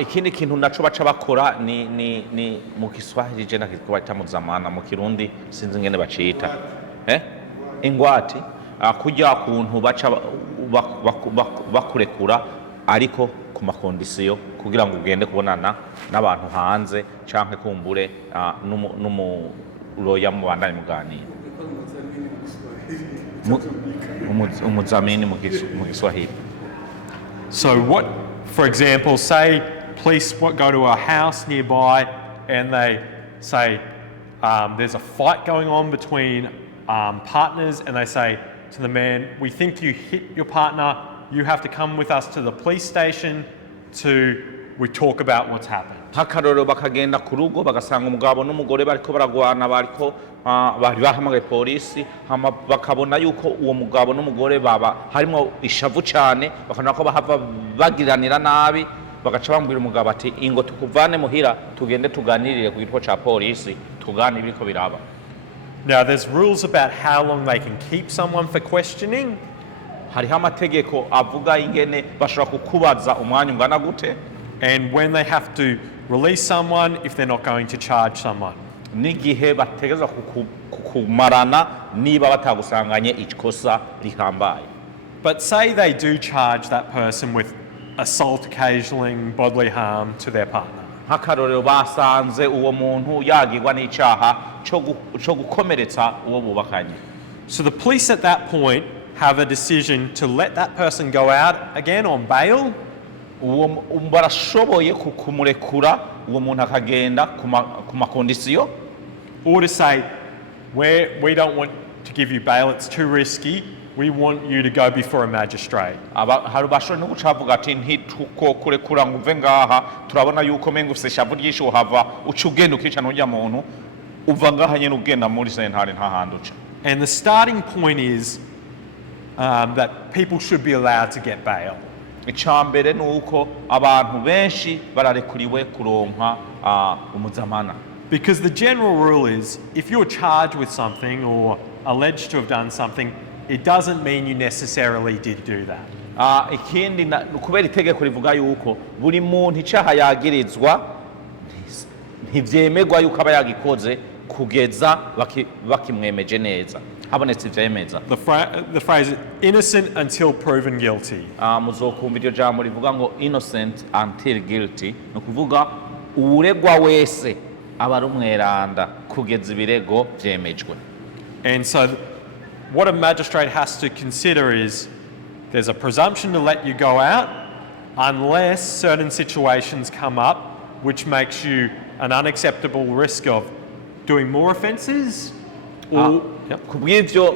ikindi kintu naco baca bakora ni mu Kiswahili je nakitwa muzamana, mu Kirundi sinzi ngene bacita ingwati, kujya kuntu baca bakurekura ariko ku makondisiyo kugira ngo ugende kubonana n'abantu hanze canke kumbure n'umuroya mu bandanye muganira umuzamini mu Kiswahili. So what, for example, say police go to a house nearby and they say there's a fight going on between partners, and they say to the man, we think you hit your partner, you have to come with us to the police station we talk about what's happened. Nk'akarorero bakagenda ku rugo bagasanga umugabo n'umugore bariko baragwana, bari bahamagaye polisi, bakabona yuko uwo mugabo n'umugore baba harimo ishavu cyane, bakabona ko bahava bagiranira nabi, bagaca bambwira umugabo ati ingo tukuvane muhira tugende tuganirire ku gitwa ca polisi tuganire ibiko biraba. Now there's rules about how long they can keep someone for questioning. Hariho amategeko avuga ingene bashobora kukubaza umwanya ungana gute, and when they have to release someone if they're not going to charge someone. N'igihe bategeza kukumarana niba batagusanganye ikosa rihambaye. But say they do charge that person with assault occasioning bodily harm to their partner. Nk'akarorero basanze uwo muntu yagirwa n'icaha cyo gukomeretsa uwo bubakanye. So the police at that point have a decision to let that person go out again on bail. Barashoboye kumurekura uwo muntu akagenda ku makondisiyo, or to say we don't want to give you bail, it's too risky, we want you to go before a magistrate. Hari bashobora no gucavuga ati ntitukurekura ngo uve ngaha, turabona yuko mengo ufise ishavu ryinshi uhava uca ugenda ukica n'urya muntu uva ngaha nyene ugenda muri sentare nta handi uca. And the starting point is that people should be allowed to get bail. Icambere nuko abantu benshi bararekuriwe kuronka umuzamana. Because the general rule is if you're charged with something or alleged to have done something, it doesn't mean you necessarily did do that. Ikindi kubera itegeko rivuga yuko buri muntu icaha yagirizwa ntivyemerwa yuko aba yagikoze kugeza bakimwemeje neza. The phrase innocent until proven guilty. Muzokumva iryo jambo rivuga ngo innocent until guilty, no kuvuga uregwa wese aba ari umweranda kugeza ibirego vyemejwe. And so what a magistrate has to consider is there's a presumption to let you go out unless certain situations come up which makes you an unacceptable risk of doing more offences. Kubw'ivyo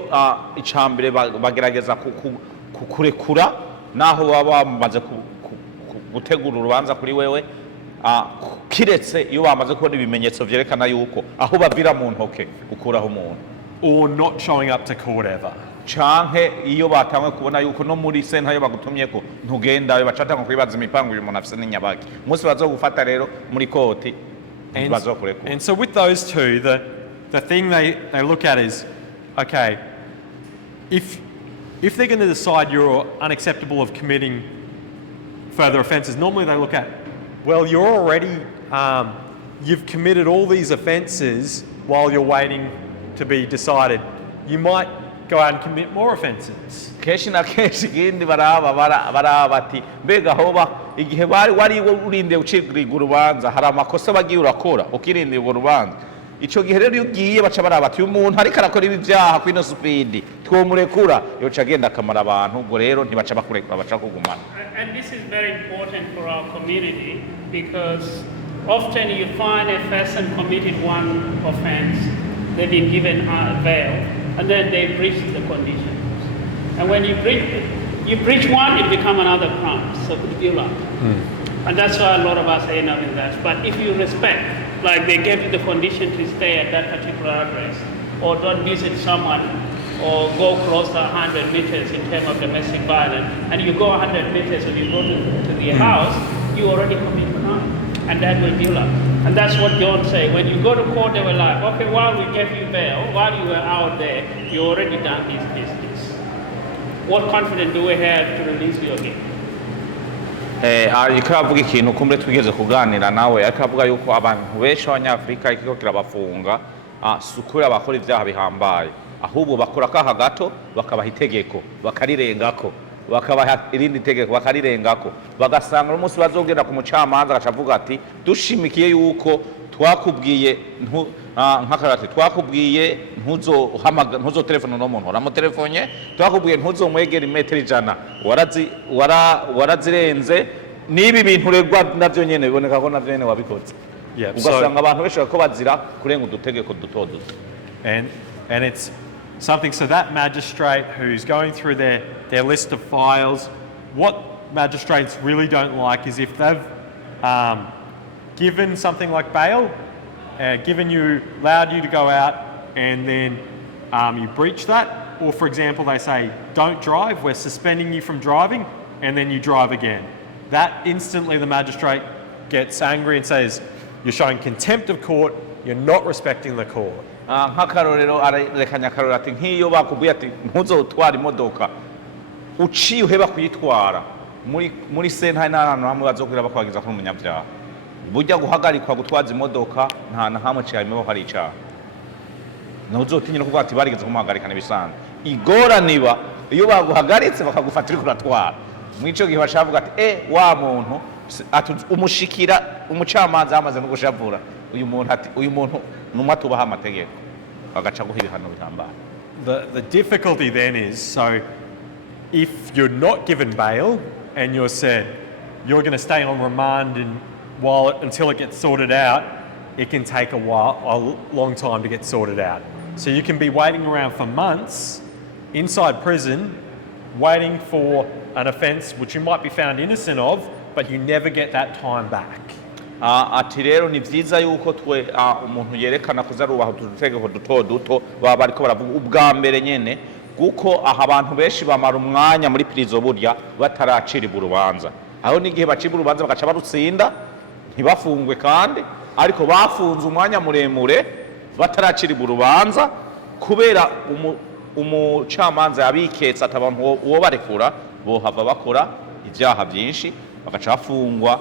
icambere bagerageza kukurekura naho baba bamaze gutegura urubanza kuri wewe, kiretse iyo bamaze kubona ibimenyetso vyerekana yuko aho bavira mu ntoke gukuraho umuntu, or not showing up to court ever. Canke iyo batangwe kubona yuko no muri sentare bagutumyeko ntugenda, bacatanga kwibaza imipango uyu muntu afise n'inyabaki, umunsi bazogufata rero muri koti bazokurekura. And so with those two, the thing they look at is, okay, if they're going to decide you're unacceptable of committing further offences, normally they look at, well, you're already, you've committed all these offences while you're waiting to be decided. You might go out and commit more offences. Kenshi na kenshi ikindi baraba bati mbega hoba igihe wari urinde ucibwa urubanza hari amakosa bagiye urakora ukirinde urwo rubanza, ico gihe rero iyo ugiye baca baraba ati umuntu ariko arakora ibi vyaha kwino speed twomurekura yoca agenda akamara abantu, ubwo rero ntibaca bakurekura baca kugumana. And this is very important for our community because often you find a person committed one offense, they've been given bail, and then they breach the conditions. And when you breach one, it becomes another crime, so it build up. And that's why a lot of us end up in that. But if you respect, like they gave you the condition to stay at that particular address, or don't visit someone, or go closer 100 meters in terms of domestic violence, and you go 100 meters when you go to the house, you already commit crime, and that will build up. And that's what John said. When you go to court, they were like, okay, while we gave you bail, while you were out there, you already done this. What confidence do we have to release you again? ariko avuga ikintu kumbe twigeze kuganira nawe ariko avuga yuko abantu benshi b'Abanyafrika ikiko kirabafunga sukura bakora ivyaha bihambaye ahubwo bakora kaha gato bakabaha itegeko bakarirengako bakabaha irindi tegeko bakarirengako bagasanga umunsi bazogenda ku mucamanza agacavuga ati dushimikiye yuko twakubwiye nk'akarate twakubwiye ntuzo telefone no muntu uramutelefone twakubwiye ntuzomwegera imetero 100 warazirenze nibi bintu regwa navyo nyene biboneka ko navyo nyene wabikoze ugasanga abantu benshi ko bazira kurenga udutegeko duto duto and it's something, so that magistrate who's going through their list of files, what magistrates really don't like is if they've given something like bail, allowed you to go out and then you breach that, or for example they say don't drive, we're suspending you from driving, and then you drive again. That instantly the magistrate gets angry and says you're showing contempt of court, you're not respecting the court. Nk'akarorero arekanya akarorero ati nk'iyo bakubwiye ati ntuzotwara imodoka uciye uheba kuyitwara muri sentare n'ahantu hamwe bazokubwira bakwagiza ko umunyabyaha burya guhagarikwa gutwaza imodoka nta na hamwe cyarimo hari icaha ntuzotinye no kuvuga ati barigeze kumuhagarika n'ibisanga igoraniba iyo baguhagaritse bakagufatira kuratwara mwico gihe bashavuga ati wa muntu umushikira umucamanza yamaze no gushavura uyu muntu numa tubaha amategeko bagaca guha ibihano bihambaye. The difficulty then is, so if you're not given bail and you're said you're going to stay on remand until it gets sorted out, it can take a long time to get sorted out. So you can be waiting around for months inside prison waiting for an offence which you might be found innocent of, but you never get that time back. Ati rero ni vyiza yuko twe umuntu yerekana kuzarubaho udutegeko duto duto baba bariko baravuga ubwa mbere nyene kuko aha abantu benshi bamara umwanya muri prison burya bataracira urubanza aho n'igihe bacira urubanza bagaca barutsinda ntibafungwe kandi ariko bafunze umwanya muremure bataracira urubanza kubera umucamanza yabiketse atabantu uwo barekura bohava bakora ivyaha byinshi bagaca bafungwa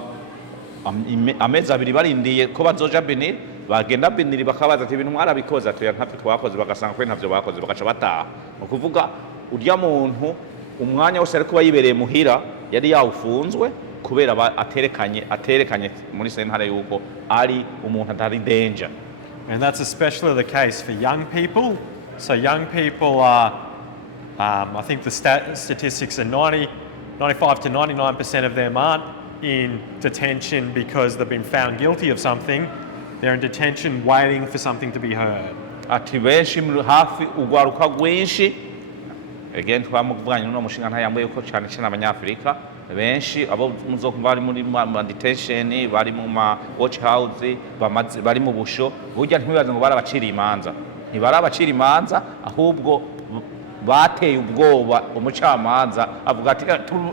amezi abiri barindiye ko bazoja Benin bagenda Benin bakabaza ati ibintu mwarabikoze atoya ntavyo twakoze bagasanga ko ntavyo bakoze bagaca bataha ukuvuga urya muntu umwanya wose ariko bayibereye muhira yari yawufunzwe kubera aterekanye muri sentare yuko ari umuntu atari danger. And that's especially the case for young people. So young people are I think the statistics are 95 to 99% of them aren't in detention because they've been found guilty of something. They're in detention waiting for something to be heard. Ati benshi hafi ugwaruka gwenshi again twamuvuganye no mushinga ntayambaye uko cyane cyane abanyafrika benshi abo muzokumva bari muri detention bari mu ma watch house bari mu busho burya ntibibaze ngo barabacira imanza ntibarabacira imanza ahubwo bateye ubwoba umucamanza avuga ati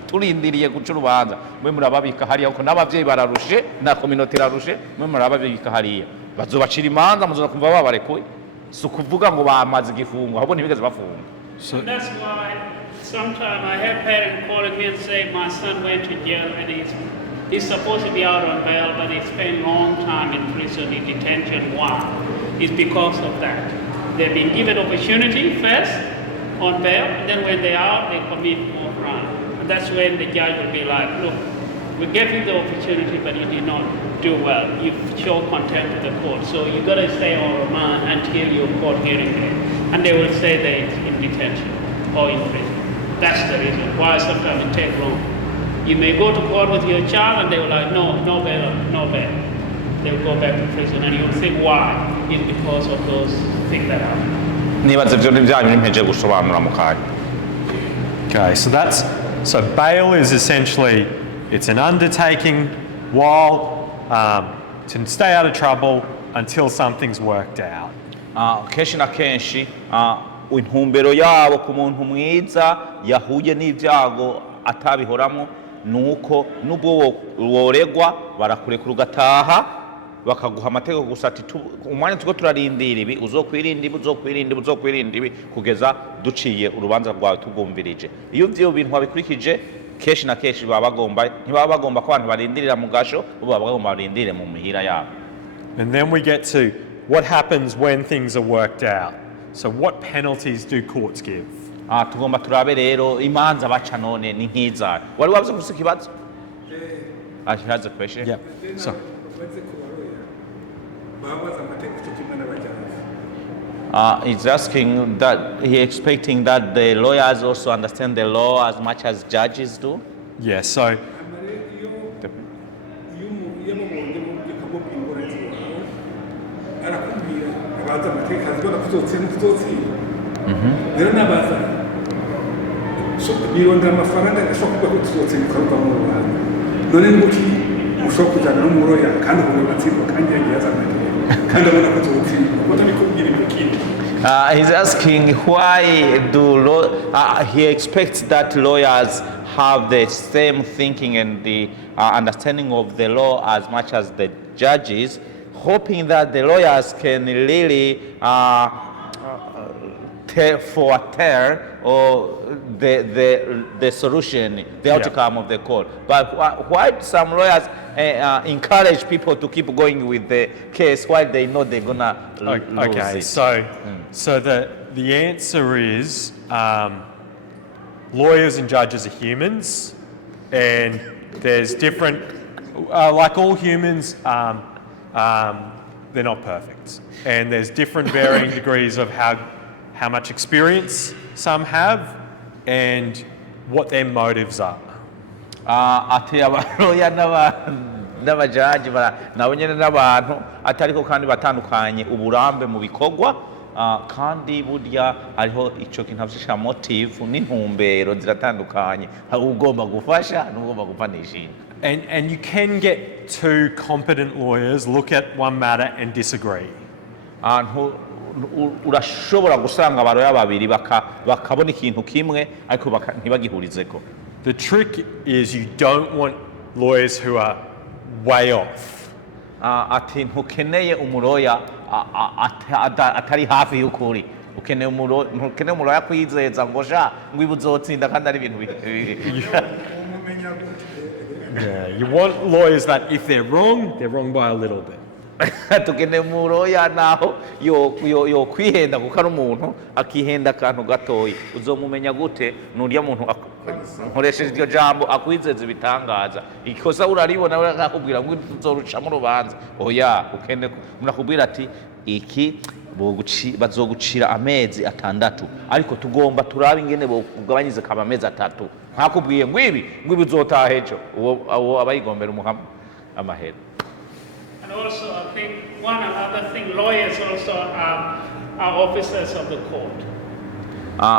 turindiriye guca urubanza mwe murababika hariya uko n'abavyeyi bararushe na community irarushe mwe murababika hariya bazobacira imanza muzoza kumva babarekuye si ukuvuga ngo bamaze igifungo ahubwo ntibigeze bafunga. So that's why sometimes I have parents calling me and say my son went to jail and he's supposed to be out on bail but he spent long time in prison in detention. Why? It's because of that. They've been given opportunity first on bail, and then when they're out, they commit more crime. And that's when the judge will be like, look, we gave you the opportunity, but you did not do well. You show contempt to the court, so you got to stay on remand until your court hearing day. And they will say they're in detention or in prison. That's the reason why sometimes it takes long. You may go to court with your child, and they will like, no bail, no bail. They will go back to prison, and you'll think why? It's because of those things that happen. Okay, so bail is essentially, it's an undertaking while to stay out of trouble until something's worked out. Kenshi na kenshi intumbero yabo ku muntu mwiza yahuye n'ivyago atabihoramo nuko nubwo woregwa barakurekura ugataha bakaguha amategeko gusa ati umwanya tuko turarindira ibi uzokwirinda ibi kugeza duciye urubanza rwawe tugumvirije iyo byo bintu wabikurikije kenshi na kenshi ntibaba bagomba ko abantu barindirira mu gasho, bo baba bagomba barindire mu mihira yabo. And then we get to what happens when things are worked out. So what penalties do courts give? Tugomba turabe rero imanza baca none ni nk'izayo. Wari wabuze gusa ikibazo? He has a question. Yeah. So he's asking that he expecting that the lawyers also understand the law as much as judges do. yeah, so birondera amafaranga ashobora kuba kutuzotsinduka ruva mu rubanda none n'ubuki ushobora kujyana n'umuroya kandi ubu batsindwa kandi yagiye azamagera kandi abona ko tuzotsindwa kuko ntabikubwira ibyo kindi. He's asking why he expects that lawyers have the same thinking and the understanding of the law as much as the judges, hoping that the lawyers can really foretell or the solution, the outcome of the court. But why some lawyers encourage people to keep going with the case while they know they're gonna lose okay, it? So the answer is lawyers and judges are humans, and there's different, like all humans, they're not perfect, and there's different varying degrees of how much experience some have and what their motives are. Ati abaroya n'abajaji nabo nyene n'abantu atariko kandi batandukanye uburambe mu bikorwa, kandi burya hariho ico kintu afisha motive n'intumbero ziratandukanye, ugomba gufasha n'ugomba gufanisha. And you can get two competent lawyers look at one matter and disagree. Urashobora gusanga abaroya babiri bakabona ikintu kimwe ariko ntibagihurizeko. The trick is you don't want lawyers who are way off. Ati ntukeneye umuroya atari hafi y'ukuri, ukeneye umuroya kwizeza ngo sha ngo ibuzotsinda kandi ari ibintu Yeah, you want lawyers that if they're wrong by a little bit. tukeneye umuroya naho yo kwihenda kuko ari umuntu akihenda akantu gatoya, uzomumenya gute? Nurya muntu nkoresheje iryo jambo akwizeza ibitangaza, ikosa uraribona akakubwira ngo uzoruca mu rubanza, oya ukende munakubwira ati iki bazogucira amezi 6 ariko tugomba turabe ingene bokugabanyize kaba amezi 3, ntakubwiye ngo ibi uzotaha ejo, uwo abayigombera umuhama amahera. And also, I think one other thing, lawyers also are officers of the court.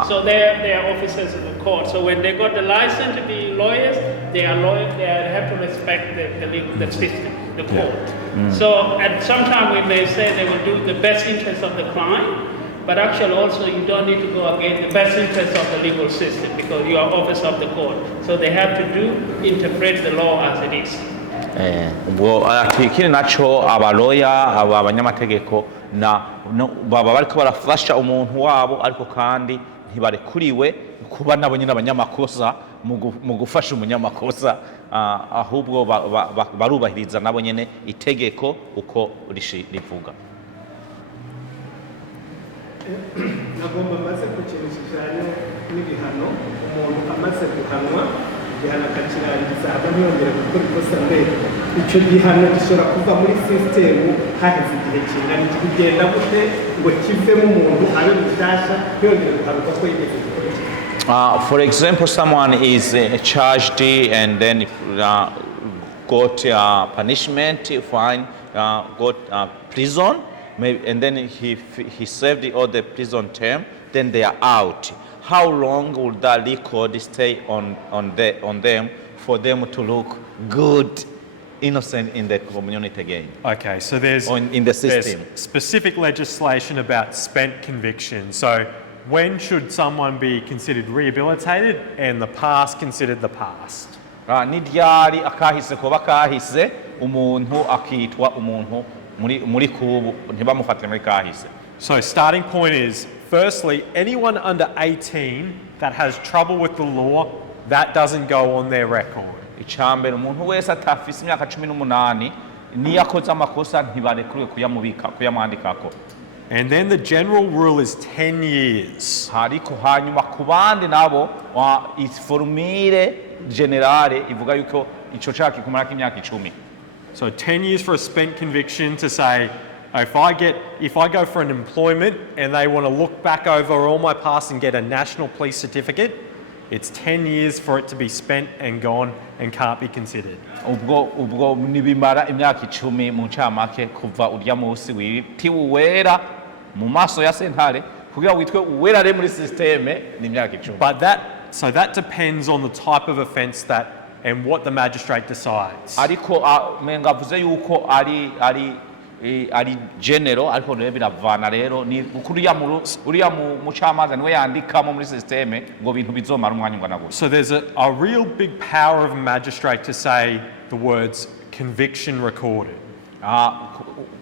So they are officers of the court. So when they got the license to be lawyers, they are lawyers. They have to respect the system, the court. So at some time we may say they will do the best interest of the client, but actually also you don't need to go against the best interest of the legal system because you are officer of the court. So they have to interpret the law as it is. Ubwo ikindi naco abaloya abanyamategeko baba bariko barafasha umuntu wabo ariko kandi ntibarekuriwe kuba nabo nyine abanyamakosa mu gufasha umunyamakosa, ahubwo barubahiriza nabo nyene itegeko uko rivuga. Nagomba maze ku kintu kijanye n'ibihano, umuntu amaze guhanwa igihano akakirangiza ntiyongera gukora ikosa mbere, icyo gihano gishobora kuva muri sisitemu haheze igihe kingana iki, kugenda gute ngo kivemo umuntu abe mushyashya ntiyongere guhanuka ko yigeze gukora. For example, someone is charged and then got punishment, fine, got prison, and then he served all the prison term, then they are out. How long would that record stay on them for them to look good, innocent in the community again? Okay, so there's in the system. There's specific legislation about spent conviction. So when should someone be considered rehabilitated and the past considered the past? Nidyari akahise kuba kahise umuntu akitwa umuntu muri kubu ntibamufatire muri kahise. So starting point is, firstly, anyone under 18 that has trouble with the law that doesn't go on their record. icambere umuntu wese atafise imyaka 18 niyo akoze amakosa ntibarekuriwe kuyamwandikako. And then the general rule is 10 years. Hariko hanyuma ku bandi nabo formule generale ivuga yuko ico cyaha kikumara imyaka 10. So 10 years for a spent conviction to say, if I go for an employment and they want to look back over all my past and get a national police certificate, it's 10 years for it to be spent and gone and can't be considered. ubwo nibimara imyaka 10 mu ncamake kuva urya munsi witiwe uwera mu maso ya sentare kugira witwe uwera re muri systeme ni imyaka 10. But that depends on the type of offence that and what the magistrate decides. Ariko mengavuze yuko ari general ariko rero biravana rero ni uriya mu camaza niwe yandikamo muri systeme ngo bintu bizomara umwanya ungana gutya. So there's a real big power of a magistrate to say the words conviction recorded.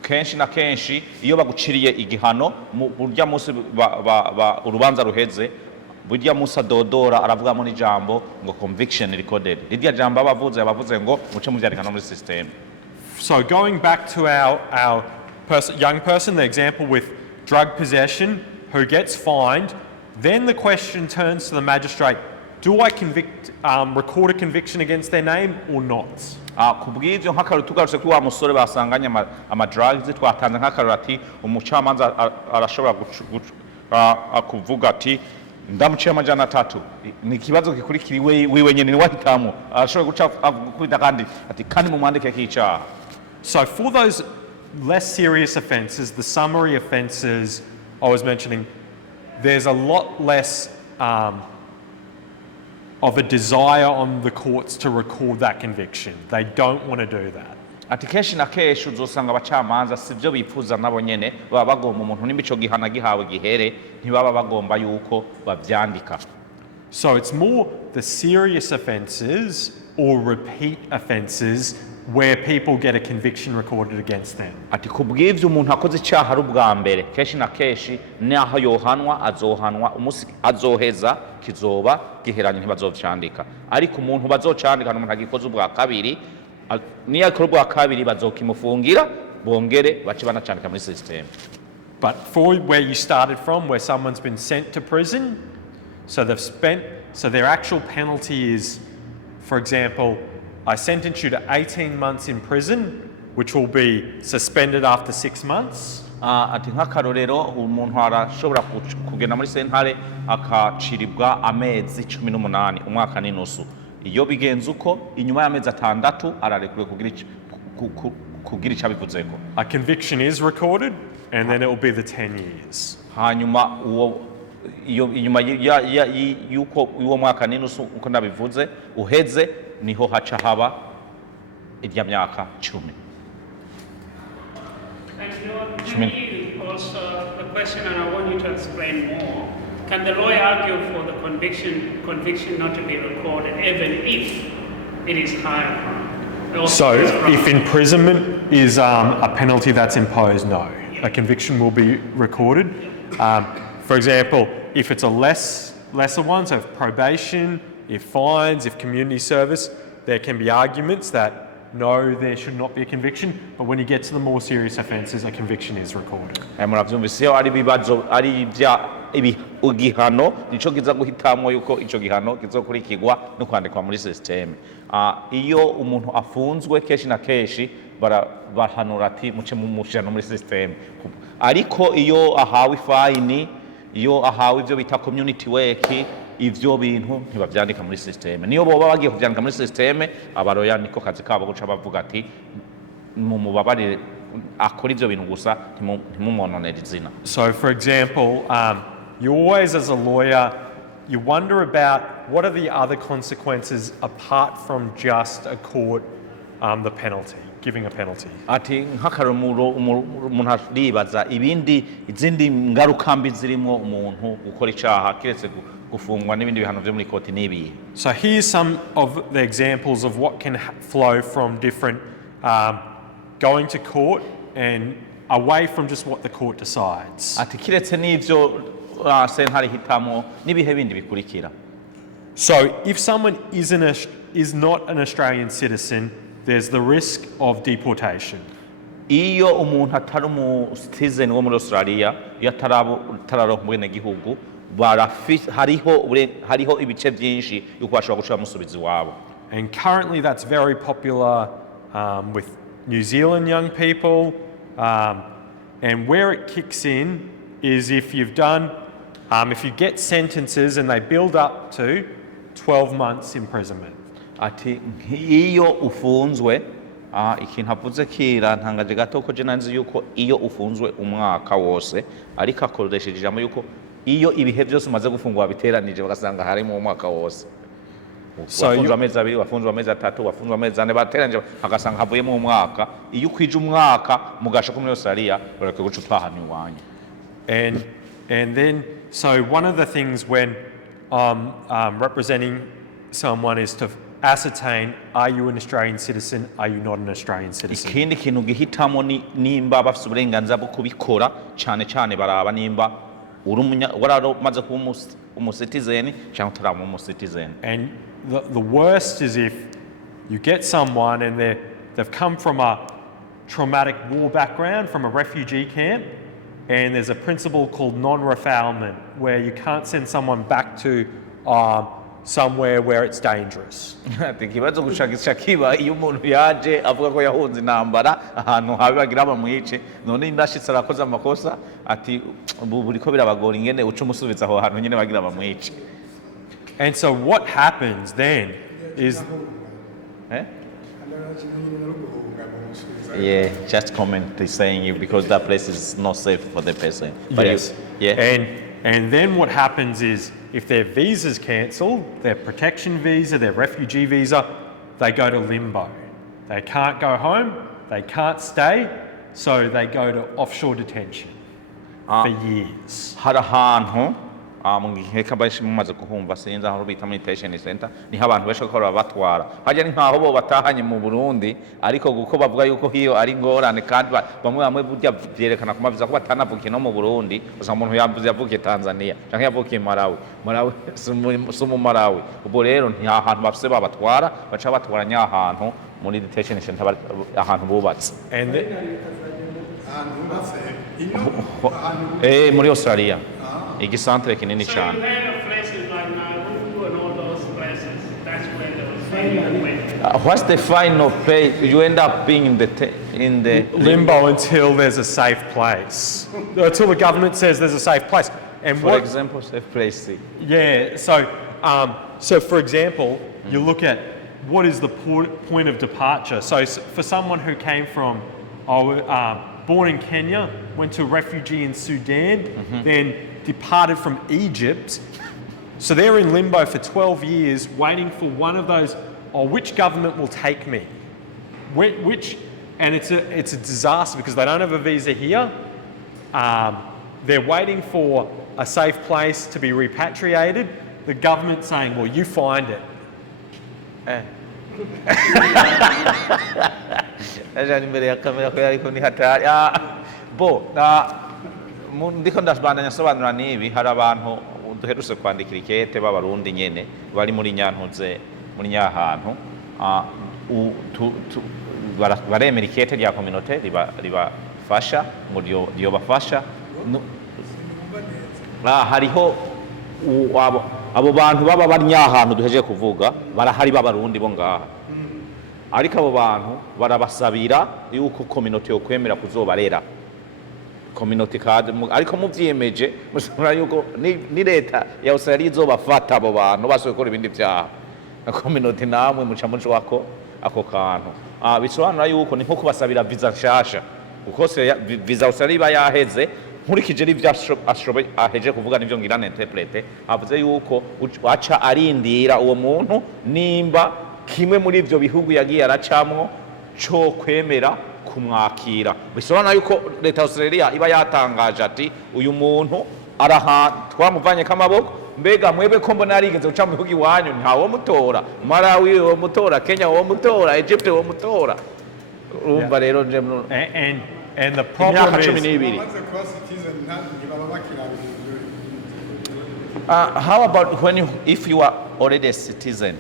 Kenshi na kenshi iyo baguciriye igihano burya munsi urubanza ruheze burya munsi adodora aravugamo n'ijambo ngo conviction recorded. Rirya jambo abavuze ngo muce muvyandikana muri system. So going back to our young person, the example with drug possession, who gets fined, then the question turns to the magistrate, do I record a conviction against their name or not? Kubw'ivyo nk'akaruru tugarutse kuri wa musore basanganye ama drugs twatanze nk'akaruru ati umucamanza arashobora kuvuga ati ndamuciye amajana 3 ni kibazo gikurikiriwe wiwe nyene ni wahitamo arashobora guca kwita kandi mu mwandike k'icaha. So for those less serious offences, the summary offences I was mentioning, there's a lot less of a desire on the courts to record that conviction. They don't want to do that. Ati kenshi na kenshi uzosanga abacamanza sivyo bifuza nabo nyene baba bagomba umuntu n'imico gihana gihawe gihere ntibaba bagomba yuko bavyandika. So it's more the serious offences or repeat offences where people get a conviction recorded against them. Ati kubw'ivyo umuntu akoze icyaha ari ubwa mbere kenshi na kenshi naho yohanwa azohanwa umusi azoheza kizoba giheranye ntibazovyandika. Ariko umuntu bazocandika n'umuntu agikoze ubwa kabiri niyo akora ubwa kabiri bazokimufungira bongere bace banacandika muri system. But for where you started from, where someone's been sent to prison, so their actual penalty is, for example, I sentence you to 18 months in prison, which will be suspended after 6 months. Ati nk'akarorero umuntu arashobora kugenda muri sentare akaciribwa amezi 18 umwaka n'inusu. Iyo bigenze uko inyuma y'amezi 6 ararekuriwe kugira icyo abivuzeko. A conviction is recorded and then it will be the 10 years. Hanyuma inyuma yuko uwo mwaka n'inusu uko nabivuze uheze niho haca haba irya myaka 10. And maybe also the question, and I want you to explain more. Can the lawyer argue for the conviction not to be recorded, even if it is higher? So, if imprisonment is a penalty that's imposed, no. A conviction will be recorded. For example, if it's a lesser one, so if probation, if fines, if community service, there can be arguments that no, there should not be a conviction, but when you get to the more serious offences, a conviction is recorded. Muravyumvise ari bibazo ari bya igihano nico kiza guhitamwo yuko ico gihano kizokurikirwa no kwandikwa muri system. Iyo umuntu afunzwe keshi na keshi bahanura ati muce mumushana muri system. Ariko iyo ahawe fine, iyo ahawe ivyo bita community work, ivyo bintu ntibavyandika muri system. Niyo boba bagiye kuvyandika muri system, abaroya niko kazi kabo guca bavuga ati mumubabarire akora ivyo bintu gusa ntimumononera izina. So for example, you always as a lawyer, you wonder about what are the other consequences apart from just a court, the penalty, giving a penalty. Ati nk'akarumuro umuntu aribaza izindi ngaruka mbi zirimo umuntu ukora icaha kiretse gufungwa n'ibindi bihano byo muri koti nibi. So here's some of the examples of what can flow from different going to court and away from just what the court decides. Ati kiretse n'ivyo sentare hitamo n'ibihe bindi bikurikira. So if someone is not an Australian citizen, there's the risk of deportation. iyo umuntu atari umu citizen wo muri Australia iyo atararonka ubwenegihugu hariho ibice byinshi yuko bashobora guca bamusubiza iwabo. And currently that's very popular with New Zealand young people. And where it kicks in is if you get sentences and they build up to 12 months imprisonment. Ati iyo ufunzwe ikintu avuze kira ntangaje gato ko je nanzi yuko iyo ufunzwe umwaka wose ariko akoresheje ijambo yuko iyo ibihe byose umaze gufungwa biteranije bagasanga hari mu mwaka wose. Wafunzwe amezi abiri, wafunzwe amezi atatu, wafunzwe amezi ane bateranije bagasanga havuyemo umwaka. Iyo ukwije umwaka mugasha ko muri Australia bareke guca utahana iwanyu. And then so one of the things when representing someone is to ascertain, are you an Australian citizen, are you not an Australian citizen? Ikindi kintu gihitamo nimba bafite uburenganzira bwo kubikora cyane baraba nimba waramaze kuba umu-citizen cyangwa utaraba umu-citizen. And the worst is if you get someone and they've come from a traumatic war background, from a refugee camp, and there's a principle called non-refoulement where you can't send someone back to somewhere where it's dangerous. Ikibazo gushakisha kiba iyo umuntu yaje avuga ko yahunze intambara ahantu habi bagira bamwice none indashitse arakoze amakosa ati buri ko birabagora ingene uca umusubiza aho hantu nyene bagira bamwice. And so what happens then is yeah, just comment saying it because that place is not safe for the person. But yes. And then what happens is if their visa's cancelled, their protection visa, their refugee visa, they go to limbo. They can't go home, they can't stay, so they go to offshore detention for years. mu gihe kabashi mumaze kuhumva sinza aho bita muri detention center ni abantu besho ko batwara hajya ni nkaho bo batahanye mu Burundi ariko guko bavuga yuko hiyo ari ngorane kandi bamwe burya byerekana ko maviza ko batanavukiye no mu Burundi uza umuntu yavukiye Tanzania cyangwa yavukiye Malawi sumu Malawi ubwo rero nti ahantu bafise babatwara baca batwaranya ahantu muri detention center ahantu bubatse muri Australia igisantre kinini cyane. What's the final pay? You end up being in the limbo until there's a safe place. Until the government says there's a safe place. And for example, safe place. Yeah. So for example, you look at what is the point of departure. So for someone who came from, born in Kenya, went to a refugee in Sudan, then departed from Egypt. So they're in limbo for 12 years waiting for one of those, which government will take me? And it's a disaster because they don't have a visa here. They're waiting for a safe place to be repatriated. The government saying, well, you find it. ndiko ndashbandanya sobanura nibi hari abantu duherutse kwandikira ikete b'abarundi nyene bari muri nyantuze muri nyahantu baremera ikete rya communauté ribafasha ngo ryo bafasha hariho abo bantu baba bari nyahantu duheje kuvuga barahari b'abarundi bo ngaha ariko abo bantu barabasabira yuko communauté yo kwemera kuzobarera community card ariko muvyiyemeje musura yuko ni leta ya Australia izobafata abo bantu basoye gukora ibindi byaha na community namwe muca muco wako ako kantu bisobanura yuko ni nko kubasabira visa nshasha uko se visa Australia iba yaheze nkurikije n'ivyo aheje kuvuga n'ivyo ngira interprete avuze yuko aca arindira uwo muntu nimba kimwe muri ivyo bihugu yagiye aracamwo cyo kwemera kumwakira bisobanura yuko leta Australia iba yatangaje ati uyu muntu twamuvanye kamaboko mbega mwebe ko mbona arigenze guca mu bihugu iwanyu ntawo mutora Malawi wo mutora Kenya wo mutora Egypt wo mutora urumva rero nje and the problem is how about if you are already a citizen.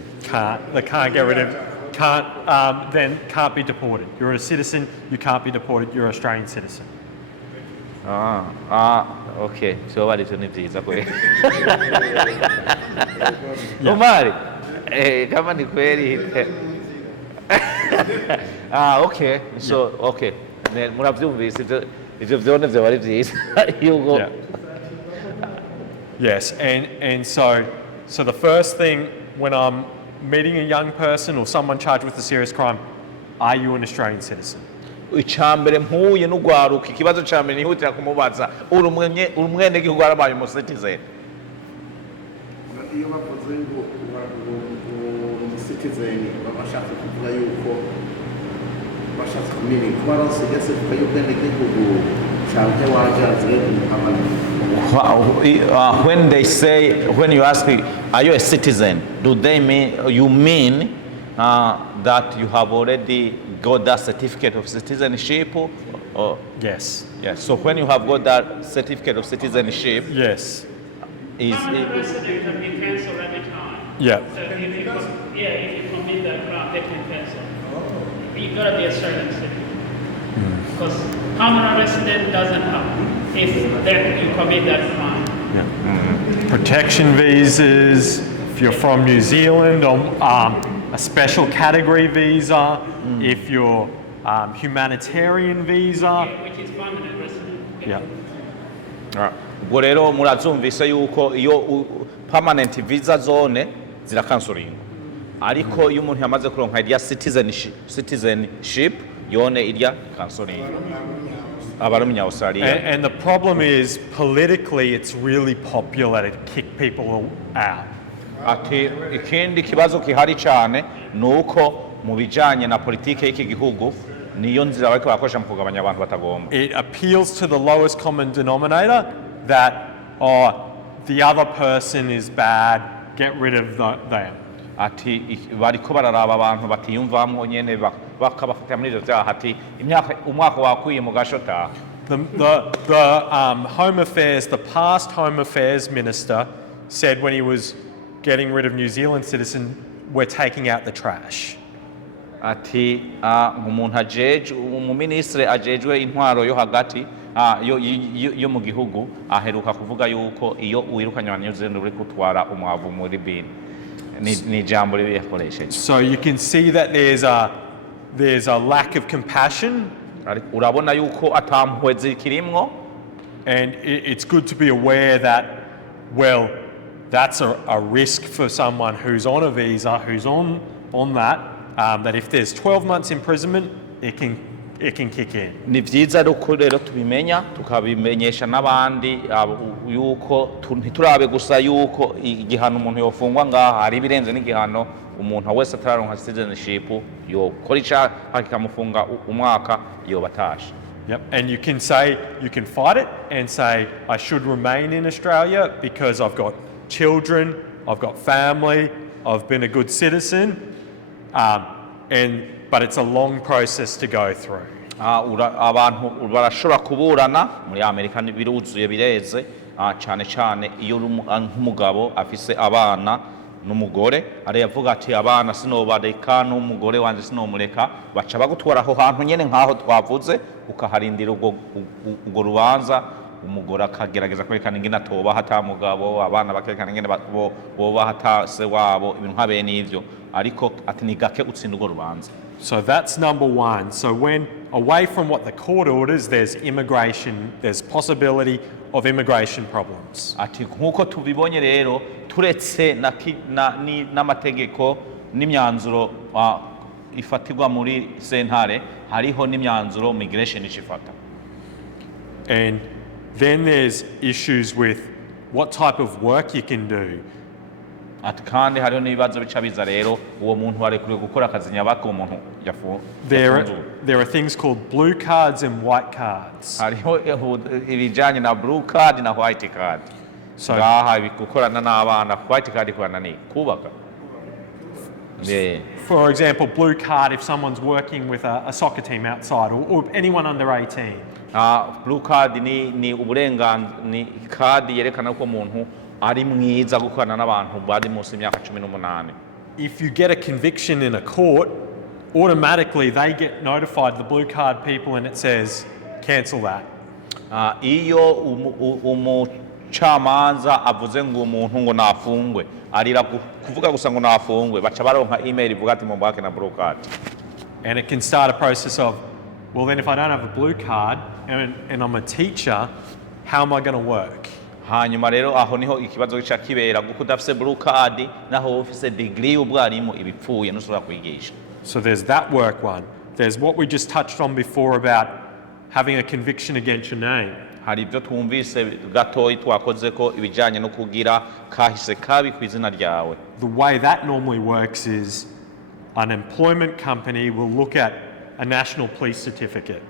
They can't get rid of, can't be deported. You're a citizen, you can't be deported, you're an Australian citizen. Okay. So what is it? Umari, kama ni kweli. Okay. So, okay. Muravyumvise ivyo vyone vyo bari vyiza. Yugo. Yeah. Yes, and so the first thing when I'm meeting a young person or someone charged with a serious crime, are you an Australian citizen? Icambere mpuye n'ugwaruka ikibazo cambere nihutira kumubaza uri umwene gihugu arabaye mu citizen. Iyo bavuze ngo citizen babashaka kuvuga yuko bashaka kumenya ko baronse certificate y'ubwene gihugu canke wajaze When you ask, are you a citizen? Do they mean you mean that you have already got that certificate of citizenship? Or Yes. yes. So when you have got that certificate of citizenship, Yes. Permanent resident can be cancelled any time. Yeah. So if you commit that crime, they can cancel. You gotta be a Australian citizen. Because permanent resident doesn't happen if then you commit that crime. Protection visas, if you're from New Zealand, or a special category visa, if you're humanitarian visa. Which is permanent resident. Yeah. ubwo rero murazumvise yuko iyo permanent visa zone zirakansoringa, ariko iyo umuntu yamaze kuronka irya citizenship yone irya kansoringa aba ari umunya-Australia. And the problem is, politically, it's really popular to kick people out. Ati ikindi kibazo kihari cyane nuko mu bijanye na politike y'iki gihugu niyo nzira bariko barakoresha mu kugabanya abantu batagomba. It appeals to the lowest common denominator that, the other person is bad, get rid of them. Ati bariko bararaba abantu batiyumvamwo nyene bakabafatira muri ivyo vyaha, ati umwaka wakwiye mu gashota. The Home Affairs, the past Home Affairs Minister said when he was getting rid of New Zealand citizen, we're taking out the trash. Ati umuntu umuministre ajejwe intwaro yo hagati yo mu gihugu aheruka kuvuga yuko iyo wirukanye abantu New Zealand uri kutwara umwavu muri bin. Ni jambo ribi yakoresheje. So you can see that there's a lack of compassion. Urabona yuko atampuhwe zikirimwo. And it's good to be aware that, well, that's a risk for someone who's on a visa, who's on that, that if there's 12 months imprisonment, it can kick in. Ni vyiza rero tubimenya tukabimenyesha n'abandi yuko ntiturabe gusa yuko igihano umuntu yofungwa ngaha ari birenze n'igihano umuntu wese atararonka citizenship yokora icaha kikamufunga umwaka yobatasha. Yep. And you can fight it and say, I should remain in Australia because I've got children, I've got family, I've been a good citizen, but it's a long process to go through. Abantu barashobora kuburana muri Amerika biruzuye bireze cyane cyane iyo nk'umugabo afise abana n'umugore ari yavuga ati abana sinobareka n'umugore wanje sinomureka, baca bagutwara aho hantu nyene nkaho twavuze ukaharindira ubwo rubanza, umugore akagerageza kwerekana ingene atoba hata mugabo, abana bakerekana ingene boba hata se wabo, ibintu nkabe n'ivyo, ariko ati ni gake utsinda ubwo rubanza. So that's number one. So when, away from what the court orders, there's possibility of immigration problems. Ati nkuko tubibonye rero turetse n'amategeko n'imyanzuro ifatirwa muri sentare, hariho n'imyanzuro migration ishifata. And then there's issues with what type of work you can do. Ati kandi hariho n'ibibazo bica biza rero uwo muntu warekuriwe gukora akazi nyabako uwo muntu There are things called blue cards and white cards. Hariho ibijanye na blue card na white card. So ngaha gukorana n'abana, white card ikorana ni kubaka. For example, blue card if someone's working with a soccer team outside or anyone under 18. Blue card ni uburenganzira, ni card yerekana ko umuntu ari mwiza gukorana n'abantu bari munsi y'imyaka 18. If you get a conviction in a court, automatically they get notified, the blue card people, and it says, cancel that. Iyo umucamanza avuze ngo umuntu ngo nafungwe, arira kuvuga gusa ngo nafungwe, baca baronka email ivuga ati mumbake na blue card. And it can start a process of, well then if I don't have a blue card and I'm a teacher, how am I going to work? Hanyuma rero aho niho ikibazo gica kibera kuko udafise blue card naho ufise degree y'ubwarimu ibipfuye nusubira kwigisha. So there's that work one. There's what we just touched on before about having a conviction against your name. Hari ibyo twumvise gatoyi twakoze ko ibijanye no kugira kahise kabi ku izina ryawe. The way that normally works is an employment company will look at a national police certificate.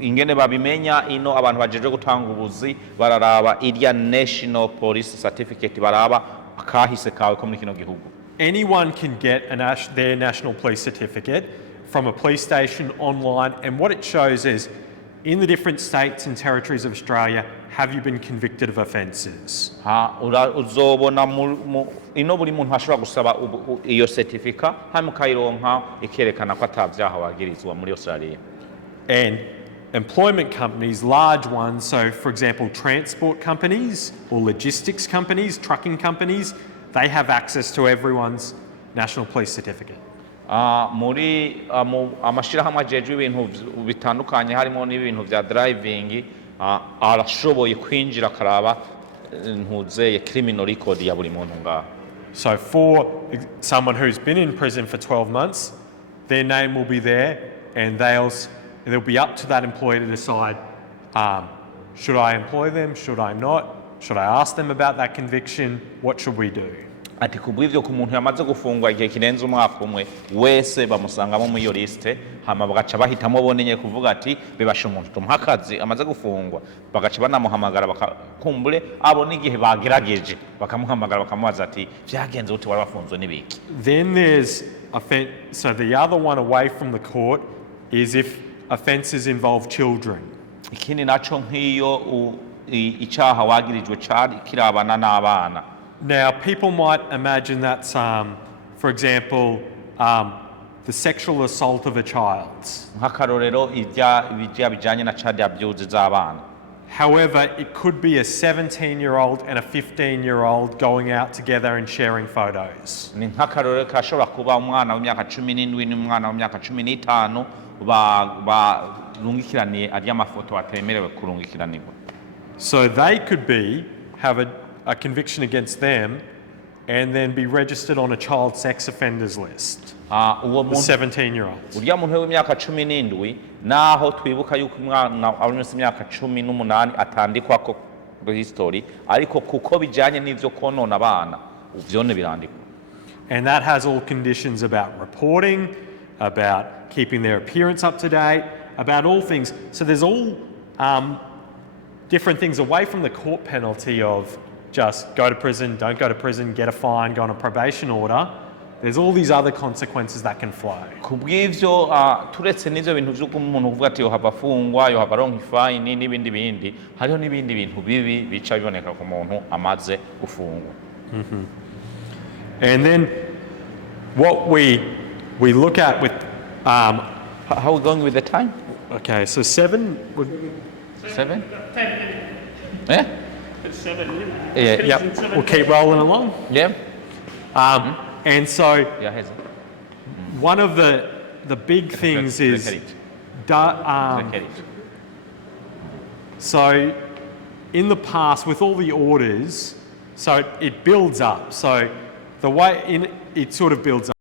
Ingene babimenya ino abantu bajeje gutanga ubuzi bararaba irya national police certificate baraba kahise kawe ko muri kino gihugu. Anyone can get their national police certificate from a police station online, and what it shows is in the different states and territories of Australia, have you been convicted of offences? Uzobona ino buri muntu ashobora gusaba iyo certificate hanyuma ukayironka ikerekana ko atavyaha wagirizwa muri Australia. And employment companies, large ones, so for example transport companies or logistics companies, trucking companies, they have access to everyone's national police certificate. Muri amashirahamwe ajejwe ibintu bitandukanye harimo n'ibintu vya driving arashoboye kwinjira akaraba ntuzeye criminal record ya buri muntu ngaho. So for someone who's been in prison for 12 months, their name will be there, and they'll be up to that employer to decide, should I employ them, should I not, should I ask them about that conviction, what should we do? Ati kubw'ivyo ku muntu yamaze gufungwa igihe kirenze umwaka umwe wese bamusangamo muri iyo liste hama bagaca bahitamo bonenye kuvuga ati bebasha umuntu tumuha akazi amaze gufungwa bagaca banamuhamagara bakakumbure abo n'igihe bagerageje bakamuhamagara bakamubaza ati vyagenze uti wari wafunzwe n'ibiki. Then there's so the other one away from the court is if offences involve children. Ikindi naco nk'iyo icaha wagirijwe kirabana n'abana. Now, people might imagine that's, for example, the sexual assault of a child. However, it could be a 17-year-old and a 15-year-old going out together and sharing photos. So they could have a conviction against them and then be registered on a child sex offenders list. The 17-year-olds. Uriya muntu w'imyaka 17 naho twibuka yuko umwana ari munsi y'imyaka 18 atandikwa ko history ariko kuko bijanye n'ivyo konona abana uvyone birandikwa. And that has all conditions about reporting, about keeping their appearance up to date, about all things. So there's all different things away from the court penalty of just go to prison, don't go to prison, get a fine, go on a probation order. There's all these other consequences that can flow. Kubw'ivyo turetse n'ivyo bintu vy'uko umuntu uvuga ati yohava afungwa yohava aronka ifine n'ibindi hariho n'ibindi bintu bibi bica biboneka ku muntu amaze gufungwa. And then what we look at with how are we going with the time? Okay, so 7 would 7? 10 minutes. Yeah? It's 7 minutes. Yeah, yep. We'll keep rolling along. Yeah. And so Yeah, one of the big things is so in the past with all the orders, so it builds up. So the way it sort of builds up.